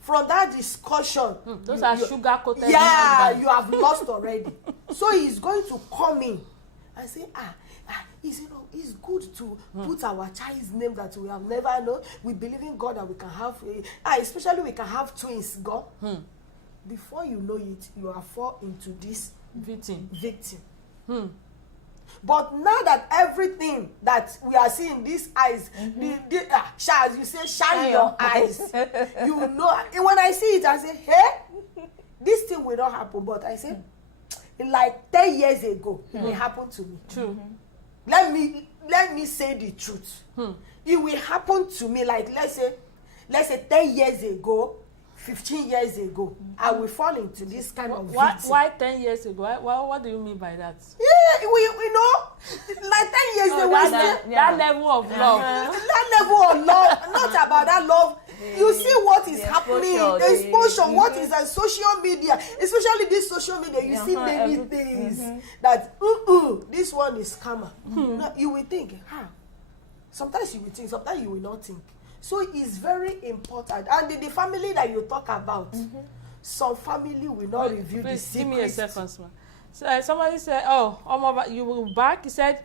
From that discussion, those are sugar coated. Yeah, you have lost already. So he's going to come in and say, it's good to put our child's name that we have never known. We believe in God that we can have, especially we can have twins, God. Before you know it, you are fall into this victim. But now that everything that we are seeing, these eyes, as you say, shine your eyes. When I see it, I say, hey, this thing will not happen. But I say, like 10 years ago, it will happen to me. True. Let me say the truth. It will happen to me, like let's say 10 years ago, 15 years ago, I will fall into this kind of victim. Why 10 years ago? What do you mean by that? Yeah, we know, like 10 years ago. That level of love. That level of love, not about that love. You see what is happening, the exposure, what is on social media, especially this social media, you see many things that, this one is scammer. You will think, sometimes you will think, sometimes you will not think. So it's very important. And in the family that you talk about, some family will not review the secrets. Give me a second, man. So somebody said, you will back? He said,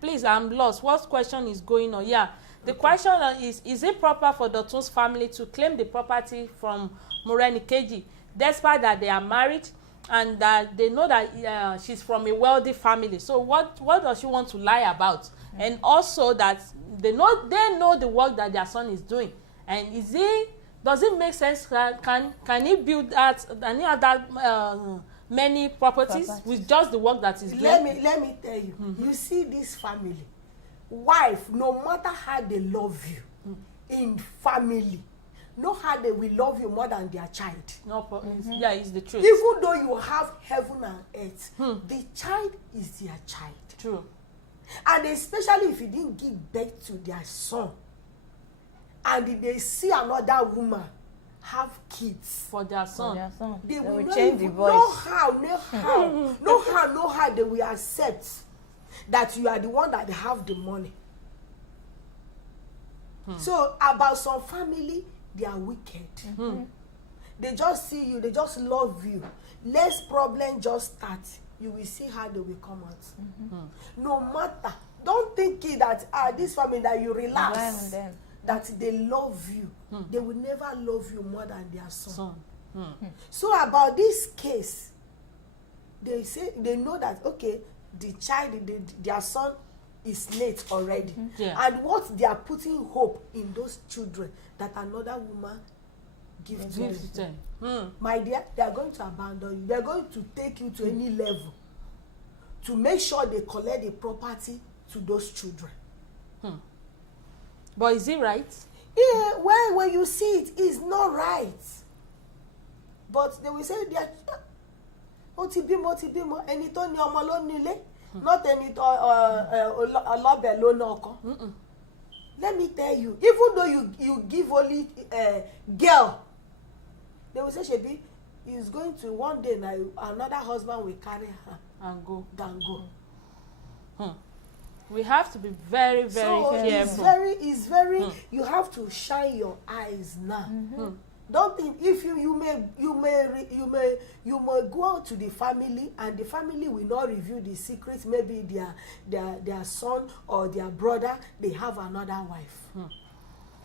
please, I'm lost. What question is going on? Yeah, The question is it proper for Dotun's family to claim the property from Morenikeji, despite that they are married and that they know that she's from a wealthy family? So what does she want to lie about? And also that they know the work that their son is doing. And does it make sense? Can he build that? Can he have that many properties with just the work that is doing? Let me tell you. You see this family, wife, no matter how they love you, in family, no how they will love you more than their child. No, yeah, it's the truth. Even though you have heaven and earth, the child is their child. True. And especially if you didn't give birth to their son, and they see another woman have kids for their son, they will change the voice. No how they will accept that you are the one that have the money. So about some family, they are wicked. They just see you, they just love you. Less problem just start, you will see how they will come out. No matter, don't think it that this family that you relax, that they love you. They will never love you more than their son. So about this case, they say they know that okay, the child, their son is late already, and what they are putting hope in those children that another woman gives to them. My dear, they are going to abandon you. They are going to take you to any level to make sure they collect the property to those children. But is it right? Yeah, well, when you see it, it's not right. But they will say they are otibimo, ẹni tó ní ọmọ ló nílé, not ẹni tó ọlọ́bẹ̀ ló ná ọkọ. Let me tell you, even though you give only girl, they will say shebi is going to one day now another husband will carry her and go. We have to be very, very careful. It's very. You have to shine your eyes now. Don't think if you may go out to the family and the family will not reveal the secrets. Maybe their son or their brother, they have another wife.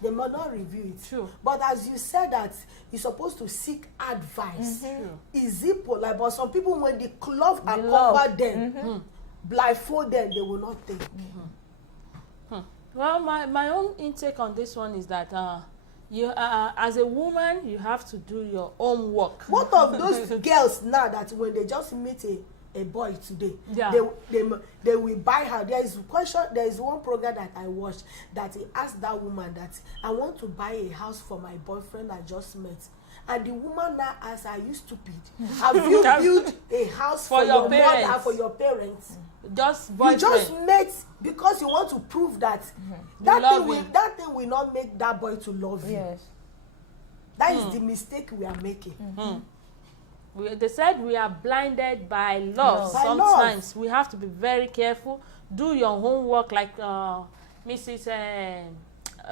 They might not reveal it. True. But as you said that you're supposed to seek advice. Is it polite? But some people when the cloth are covered them, blindfold them, they will not think. Well, my own intake on this one is that you as a woman, you have to do your own work. What of those girls now that when they just meet a boy today, they will buy her? There is one program that I watched that he asked that woman that I want to buy a house for my boyfriend I just met. And the woman now asks, are you stupid? Have you built a house for your mother, for your parents? Just boyfriend. You just met because you want to prove that that thing will not make that boy to love you. Yes. That is the mistake we are making. They said we are blinded by love. Sometimes we have to be very careful. Do your homework, like Mrs.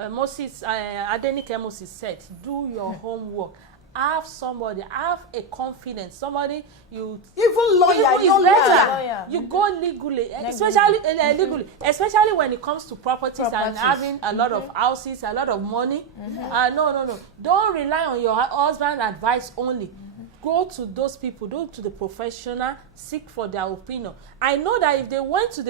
Moses Adenike Moses said. Do your homework. Have somebody, have a confidence, somebody you even lawyer, you go legally, especially when it comes to properties and having a lot of houses, a lot of money. No, don't rely on your husband's advice only. Go to those people, go to the professional, seek for their opinion. I know that if they went to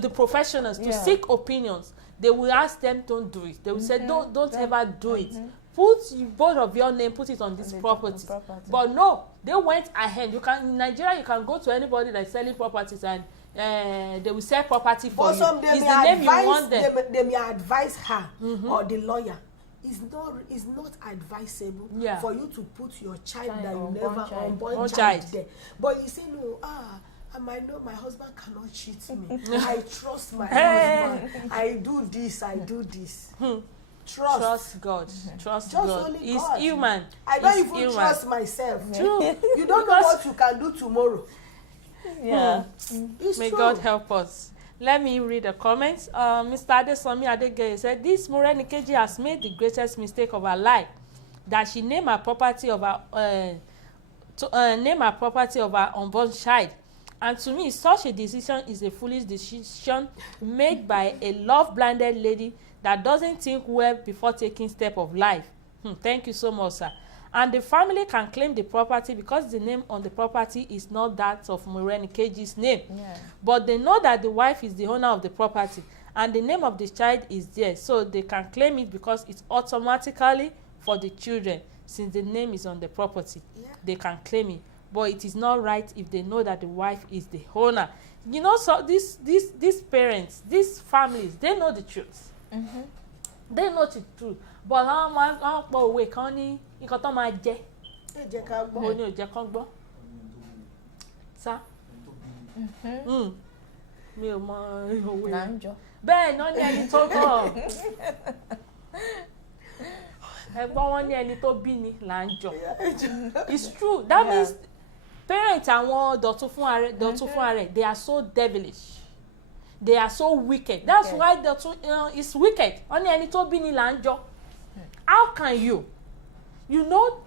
the professionals to seek opinions, they will ask them, don't do it. They will say, don't ever do it. Put both of your name, put it on this property. But no, they went ahead. In Nigeria, you can go to anybody that's selling properties and they will sell property for you. It's the name you want them. They may advise her or the lawyer. It's not advisable for you to put your child that you never unborn child there. But you say no, I might know my husband cannot cheat me. I trust my husband. I do this. Trust God. Trust God. He's human. I don't even trust myself. True. You don't know what you can do tomorrow. May God help us. Let me read the comments. Mr. Adesomi Adegeye said, this Morenikeji has made the greatest mistake of her life, that she named her property of her unborn child And to me, such a decision is a foolish decision made by a love-blinded lady that doesn't think well before taking step of life. Thank you so much, sir. And the family can claim the property because the name on the property is not that of Morenikeji'S name. Yeah. But they know that the wife is the owner of the property and the name of the child is there. So they can claim it because it's automatically for the children. Since the name is on the property, they can claim it. But it is not right if they know that the wife is the owner. You know, so these parents, these families, they know the truth. They know the truth. But how away can he got on my jet? Sir? Mi ò mọ òwe. Bẹ́ẹ̀ náà ni ẹni tó tọ̀. Ẹ̀gbọ́n wọn ní ẹni tó bí ni là ń jọ. It's true. That means parents àwọn dọ̀tún fún ààrẹ, they are so devilish. They are so wicked. That's why dọ̀tún is wicked. Wọ́n ní ẹni tó bí ni là ń jọ. How can you? You know,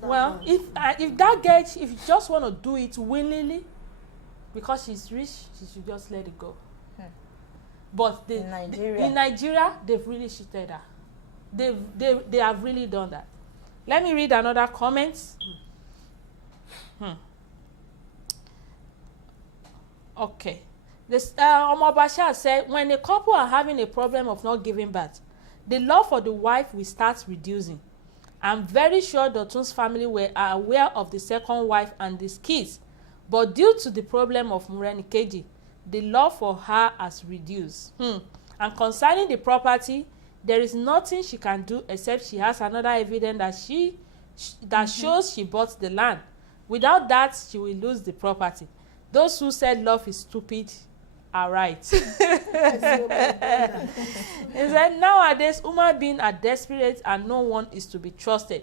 well, if that girl, if you just want to do it willingly, because she's rich, she should just let it go. But in Nigeria, they've really cheated her. They have really done that. Let me read another comment. Okay. This Omobasha said, when a couple are having a problem of not giving birth, the love for the wife will start reducing. I'm very sure Dotun's family were aware of the second wife and these kids, but due to the problem of Morenikeji, the love for her has reduced. And concerning the property, there is nothing she can do except she has another evidence that shows she bought the land. Without that, she will lose the property. Those who said love is stupid are right. He said, nowadays, human beings are desperate and no one is to be trusted.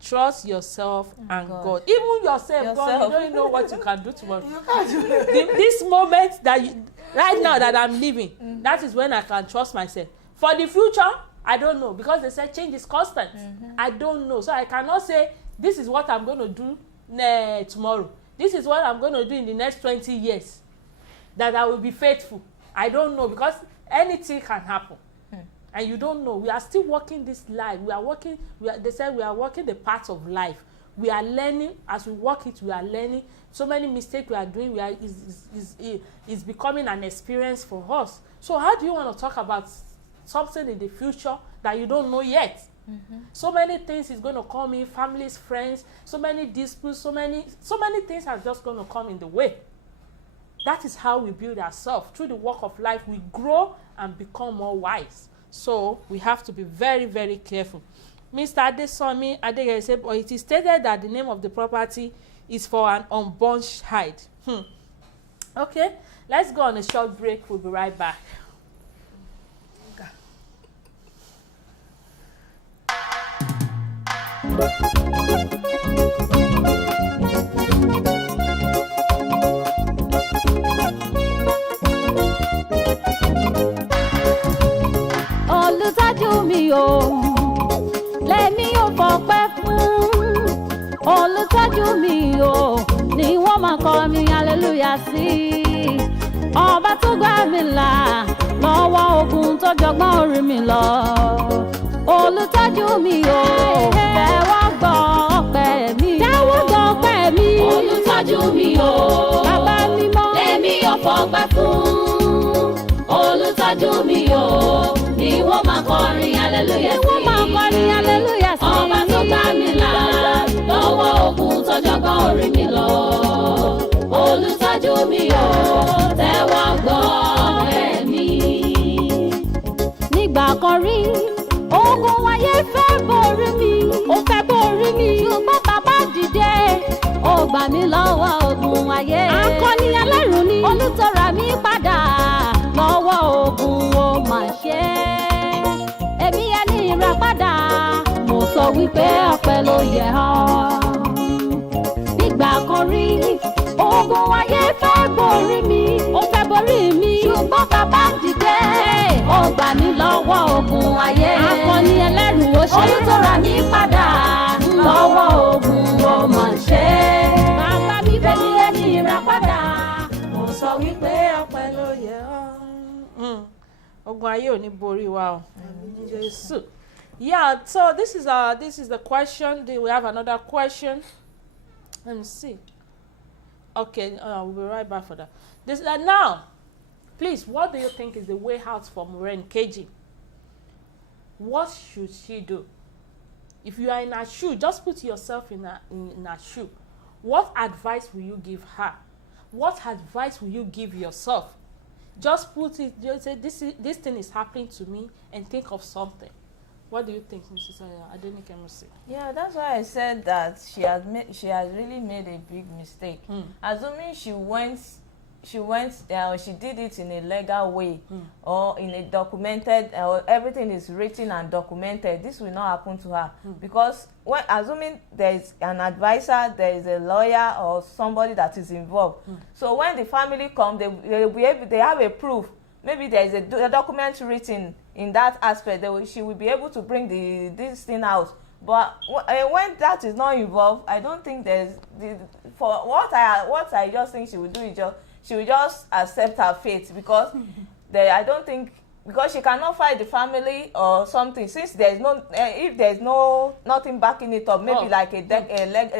Trust yourself and God. Even yourself, God, you don't even know what you can do tomorrow. This moment right now that I'm living, that is when I can trust myself. For the future, I don't know, because they said change is constant. I don't know. So I cannot say, this is what I'm going to do tomorrow. This is what I'm going to do in the next 20 years. That I will be faithful. I don't know, because anything can happen. And you don't know. We are still walking this life. They said we are walking the path of life. We are learning. As we walk it, we are learning. So many mistakes we are doing, is becoming an experience for us. So how do you want to talk about something in the future that you don't know yet? So many things is going to come in, families, friends, so many disputes, so many things are just going to come in the way. That is how we build ourselves. Through the walk of life, we grow and become more wise. So we have to be very, very careful. Mr. Adesomi Adegeye said, but it is stated that the name of the property is for an unborn child. Okay, let's go on a short break. We'll be right back. Olùtọ́jú mi o, lèmi ò fọpẹ́ fún. Olùtọ́jú mi o, ni wọ́n máa kọrin hallelujah sí. Ọba tó gbà mí là lọ́wọ́ ogun tó jọgbọ́n orí mi lọ. Olùtọ́jú mi o, tẹ́wọ́ gbọ́ ọpẹ́ mi. Tẹ́wọ́ gbọ́ ọpẹ́ mi. Olùtọ́jú mi o, bàbá mímọ́, lèmi ò fọpẹ́ fún. Olùtọ́jú mi o, ni wọ́n máa kọrin hallelujah sí. Ni wọ́n máa kọrin hallelujah sí. Ọba tó gbà mí là lọ́wọ́ ogun tó jọgbọ́n orí mi lọ. Olùtọ́jú mi o, tẹ́wọ́ gbọ́ ọpẹ́ mi. Nígbà kan rí, ogun ayé fẹ́ borí mi, ó fẹ́ borí mi. Ṣùgbọ́n bàbá dìde, ó gbà mí lọ́wọ́ ogun ayé. Akọni ẹlẹ́rù ni, olùtọ́ra mi padà lọ́wọ́ ogun ó mà ṣe. Èmi ẹni ìràpadà, mo sọ wípé ọpẹ́ ló yẹ ọ́. Nígbà kan rí, ogun ayé fẹ́ borí mi, ó fẹ́ borí mi. Ṣùgbọ́n bàbá dìde, ó gbà mí lọ́wọ́ ogun ayé. Akọni ẹlẹ́rù ó ṣe, olùtọ́ra mi padà lọ́wọ́ ogun ó mà ṣe. Bàbá mi bẹ́ẹ̀ ni ẹni ìràpadà. pé ọpẹ́ ló yẹ ọ́. Ogun ayé ò ní borí wa o. Jésù. Yeah, so this is the question. We have another question. Let me see. Okay, we'll be right back for that. Now, please, what do you think is the way out for Morenikeji? What should she do? If you are in her shoe, just put yourself in her shoe. What advice will you give her? What advice will you give yourself? Just put it, just say, this thing is happening to me, and think of something. What do you think, Mrs. Adenikeji'S? Yeah, that's why I said that she has really made a big mistake. Assuming she did it in a legal way, or in a documented, or everything is written and documented, this will not happen to her. Because assuming there is an advisor, there is a lawyer or somebody that is involved. So when the family come, they have a proof. Maybe there is a document written in that aspect. She will be able to bring this thing out. But when that is not involved, I don't think for what I just think she will do is she will just accept her fate, because I don't think, because she cannot fight the family or something, since there's no if there's nothing backing it up, maybe like a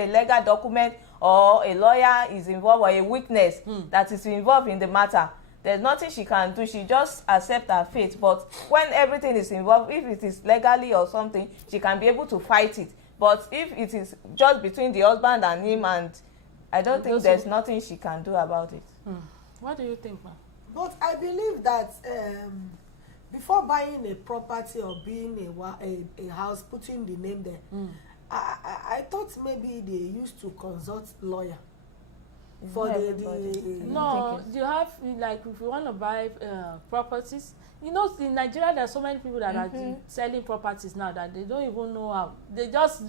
legal document, or a lawyer is involved, or a witness that is involved in the matter. There's nothing she can do. She just accept her fate. But when everything is involved, if it is legally or something, she can be able to fight it. But if it is just between the husband and him, and I don't think there's nothing she can do about it. What do you think, ma'am? But I believe that before buying a property or being a house, putting the name there, I thought maybe they used to consult lawyer. For no, you have, like, if you want to buy properties, you know, in Nigeria there are so many people that are selling properties now that they don't even know how. They just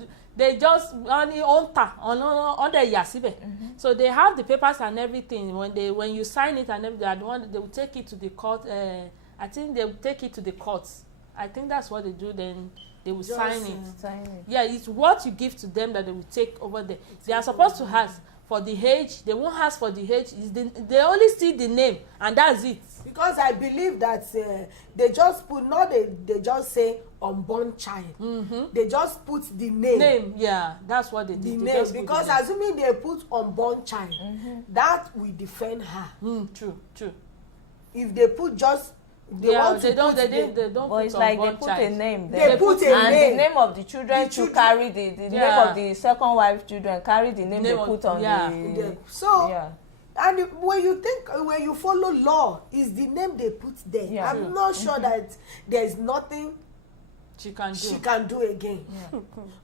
only on the yasibe. So they have the papers and everything. When you sign it and everything, they will take it to the court. I think they will take it to the courts. I think that's what they do. Then they will sign it. Yeah, it's what you give to them that they will take over there. They are supposed to have. For the age, they won't ask for the age. They only see the name, and that's it. Because I believe that they just put, they just say unborn child. They just put the name. Yeah, that's what they do. The name, because assuming they put unborn child, that will defend her. True. If they put just they don't but it's like they put a name there. They put a name. And the name of the children to carry the name of the second wife children, carry the name they put on the. So, and when you follow law, is the name they put there. I'm not sure that there's nothing she can do again.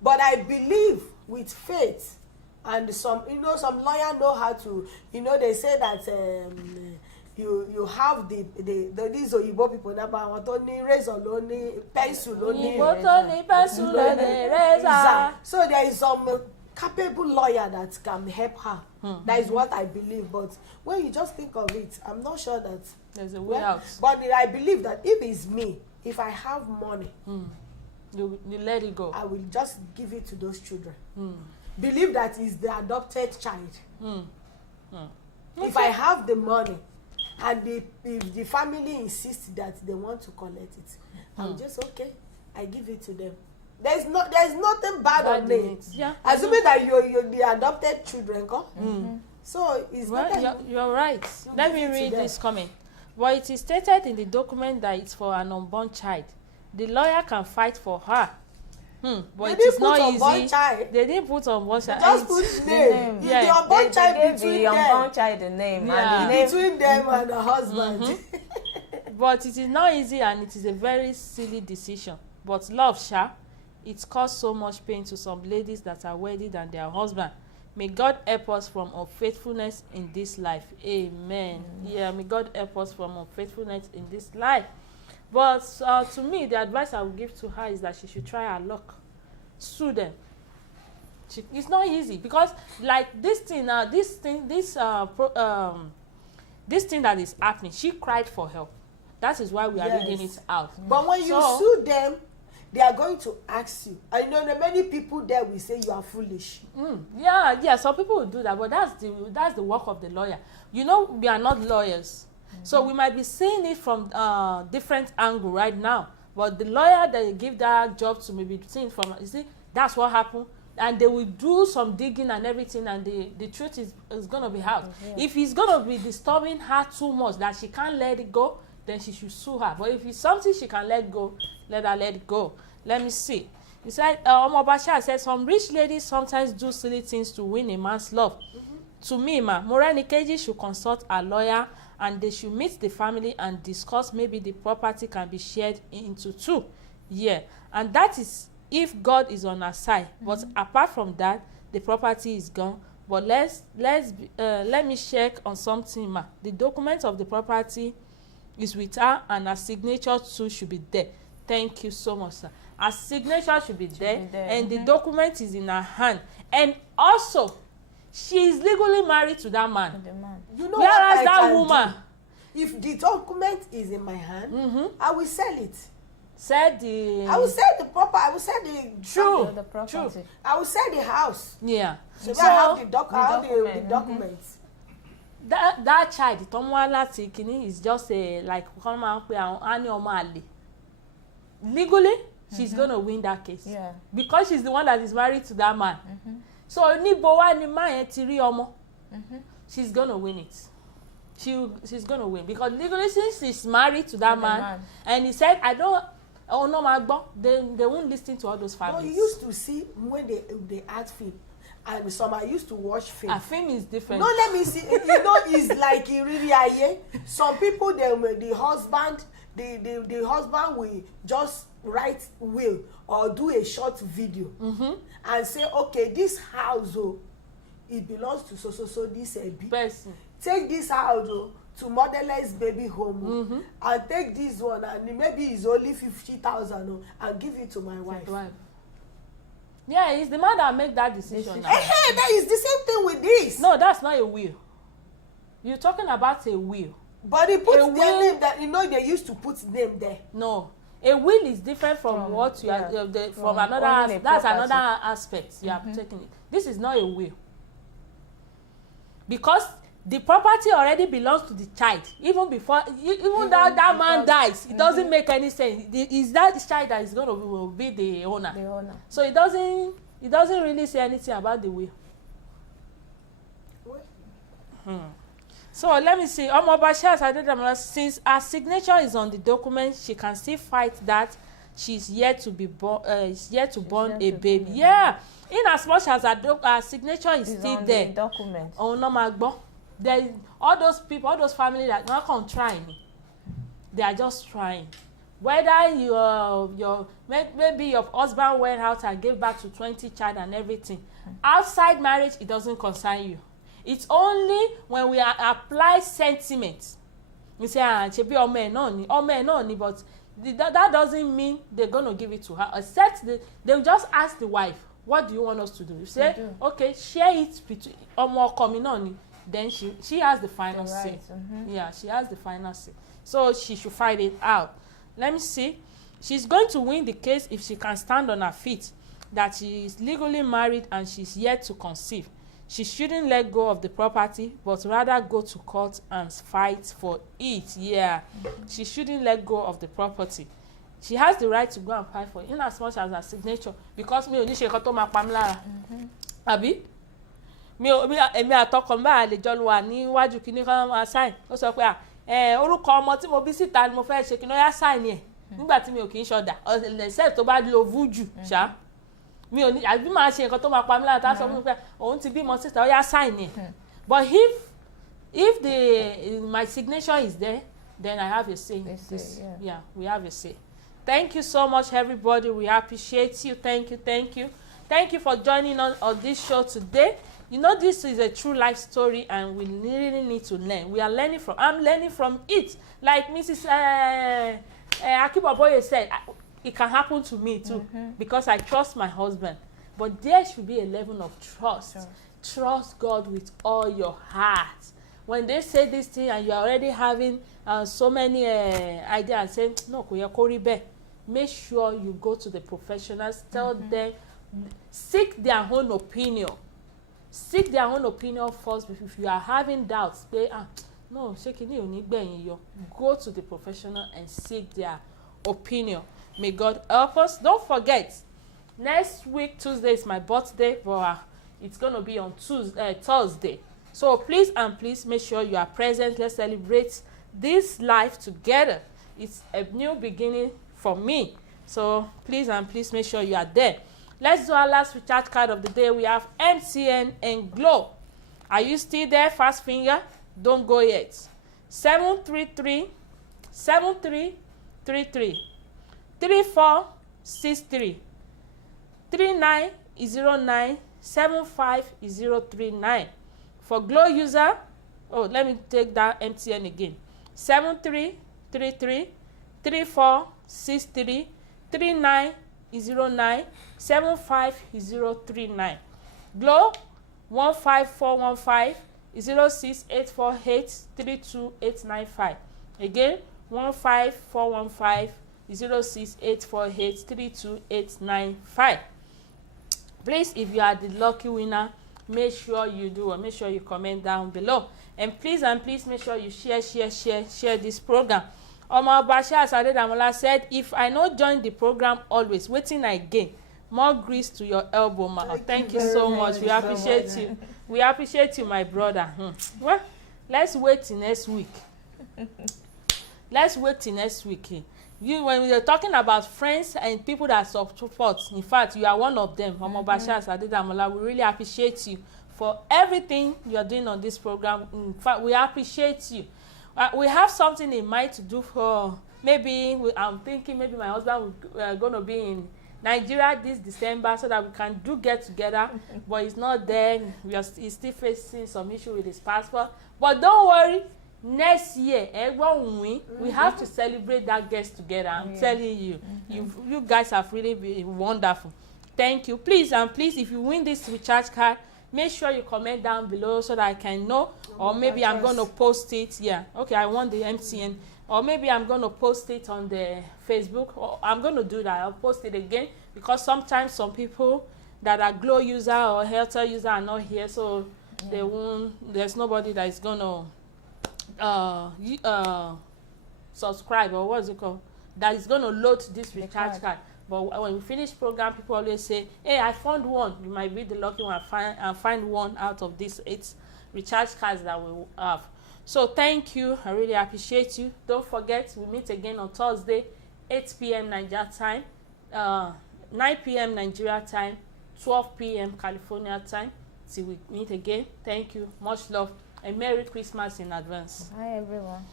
But I believe with faith and some lawyer know how to, they say that you have these Oyibo people now, but only razor, only pencil, only razor. So there is some capable lawyer that can help her. That is what I believe. But when you just think of it, I'm not sure that there's a way out. But I believe that if it's me, if I have money, you let it go. I will just give it to those children. Believe that it's the adopted child. If I have the money, and if the family insists that they want to collect it, I'm just okay. I give it to them. There's nothing bad on it. Assuming that you're the adopted children, so it's you're right. Let me read this comment. Well, it is stated in the document that it's for an unborn child. The lawyer can fight for her. But it is not easy. They didn't put unborn child. Just put name. The unborn child between them. The unborn child the name. And the name between them and the husband. But it is not easy, and it is a very silly decision. But love, it caused so much pain to some ladies that are wedded than their husband. May God help us from unfaithfulness in this life. Amen. Yeah, may God help us from unfaithfulness in this life. But to me, the advice I would give to her is that she should try her luck. Sue them. It's not easy, because like this thing that is happening, she cried for help. That is why we are reading it out. But when you sue them, they are going to ask you. I know that many people there will say you are foolish. Yeah, some people will do that, but that's the work of the lawyer. You know, we are not lawyers, so we might be seeing it from different angle right now. But the lawyer that give that job to maybe seeing from, you see, that's what happened, and they will do some digging and everything, and the truth is gonna be out. If he's gonna be disturbing her too much that she can't let it go, then she should sue her. But if it's something she can let go, let her let it go. Let me see. He said, Omobasha said, some rich ladies sometimes do silly things to win a man's love. To me, Morenikeji'S should consult a lawyer, and they should meet the family and discuss maybe the property can be shared into two. Yeah, and that is if God is on our side. But apart from that, the property is gone. But let me check on something, The document of the property is with her, and her signature too should be there. Thank you so much, sir. Her signature should be there, and the document is in her hand. And also, she is legally married to that man. You know whereas what that woman, if the document is in my hand, I will sell it. I will sell the property. I will sell the True. I will sell the house. Yeah. So I have the documents. That child, the Kini, is just a like legally, she's gonna win that case. Yeah. Because she's the one that is married to that man. So ni bowa ni man tiri omo. She's gonna win it. She's gonna win because legally, since she's married to that man, and he said, I don't. Oh no, Magbo, they won't listen to all those families. No, you used to see when they act film, and some I used to watch film. A film is different. No, let me see. You know, it's like really aye. Some people, the husband will just write will or do a short video and say, okay, this house, it belongs to so this person. Take this house to motherless baby home and take this one, and maybe it's only 50,000 and give it to my wife. Yeah, it's the man that make that decision. That is the same thing with this. No, that's not a will. You're talking about a will. But he put their name that they used to put name there. No, a will is different from what you are from another. That's another aspect you are taking it. This is not a will because the property already belongs to the child. Even that man dies, it doesn't make any sense. Is that the child that is going to be the owner? The owner. So it doesn't really say anything about the will. So let me see. Since her signature is on the document, she can still fight that she's yet to be born. Born a baby. Yeah, in as much as her signature is still there. The document. Oh no, Magbo. There, all those people, all those families that not come trying. They are just trying. Whether maybe your husband went out and gave back to 20 child and everything, outside marriage it doesn't concern you. It's only when we apply sentiment. We say, shebi ome ni, but that doesn't mean they're gonna give it to her. Except they'll just ask the wife, what do you want us to do? You say, okay, share it between omo komi. Then she has the final say. Yeah, she has the final say. So she should fight it out. Let me see. She's going to win the case if she can stand on her feet, that she is legally married and she's yet to conceive. She shouldn't let go of the property, but rather go to court and fight for it. Yeah, she shouldn't let go of the property. She has the right to go and fight for it, in as much as her signature, because mi ò ní ṣe nǹkan tó máa pa mí lára. Àbí? Èmi àtọkọ mi báyìí lè jọ wà níwájú kíní kan máa sign. Ó sọ pé orúkọ ọmọ tí mo bí síta ni mo fẹ́ ṣe kíní ó yá sign ẹ̀ nígbà tí mi ò kì í ṣọ̀dà except tó bá lo vújù ṣá. Mi ò ní àbí máa ṣe nǹkan tó máa pa mí lára tá a sọ fún mi pé òun ti bímọ síta ó yá sign ẹ̀. But if my signature is there, then I have a say. Yeah, we have a say. Thank you so much, everybody. We appreciate you. Thank you for joining us on this show today. You know, this is a true life story, and we really need to learn. I'm learning from it. Like Mrs. Akibaboye said, it can happen to me too, because I trust my husband. But there should be a level of trust. Trust God with all your heart. When they say this thing and you're already having so many ideas, saying, no, make sure you go to the professionals. Tell them, seek their own opinion. Seek their own opinion first. If you are having doubts, no, go to the professional and seek their opinion. May God help us. Don't forget, next week Tuesday is my birthday, but it's going to be on Thursday. So please make sure you are present. Let's celebrate this life together. It's a new beginning for me. So please make sure you are there. Let's do our last recharge card of the day. We have MTN and Glow. Are you still there? Fast finger. Don't go yet. 733 7333 3463 3909 75039. For Glow user, let me take that MTN again. 7333 3463 3909 75039. Glow 15415 06848 32895. Again, 15415 06848 32895. Please, if you are the lucky winner, make sure you do, and make sure you comment down below. And please make sure you share this program. Omo Bashir Adedamola said, if I no join the program always, waiting again, more grease to your elbow, ma. Thank you so much. We appreciate you. We appreciate you, my brother. Well, let's wait till next week. Let's wait till next week. When we are talking about friends and people that support, in fact, you are one of them. Omo Bashir Adedamola, we really appreciate you for everything you are doing on this program. In fact, we appreciate you. We have something in mind to do for, I'm thinking maybe my husband will going to be in Nigeria this December so that we can get together, but he's not there. He's still facing some issue with his passport. But don't worry, next year, we have to celebrate that get together. I'm telling you, you guys have really been wonderful. Thank you. Please, if you win this recharge card, make sure you comment down below so that I can know, or maybe I'm going to post it. Yeah, okay, I want the MTN, or maybe I'm going to post it on the Facebook, or I'm going to do that. I'll post it again, because sometimes some people that are Glow user or Helter user are not here, so they won't. There's nobody that is going to subscribe, or what's it called, that is going to load this recharge card. But when we finish program, people always say, hey, I found one. You might be the lucky one and find one out of these 8 recharge cards that we have. So thank you. I really appreciate you. Don't forget, we meet again on Thursday, 8 p.m. Nigeria time, 9 p.m. Nigeria time, 12 p.m. California time. Till we meet again. Thank you. Much love. And Merry Christmas in advance. Hi, everyone.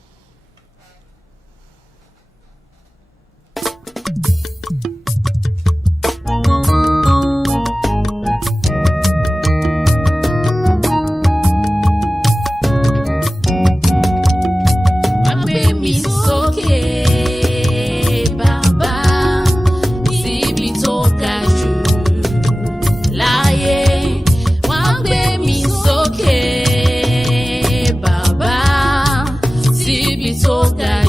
So that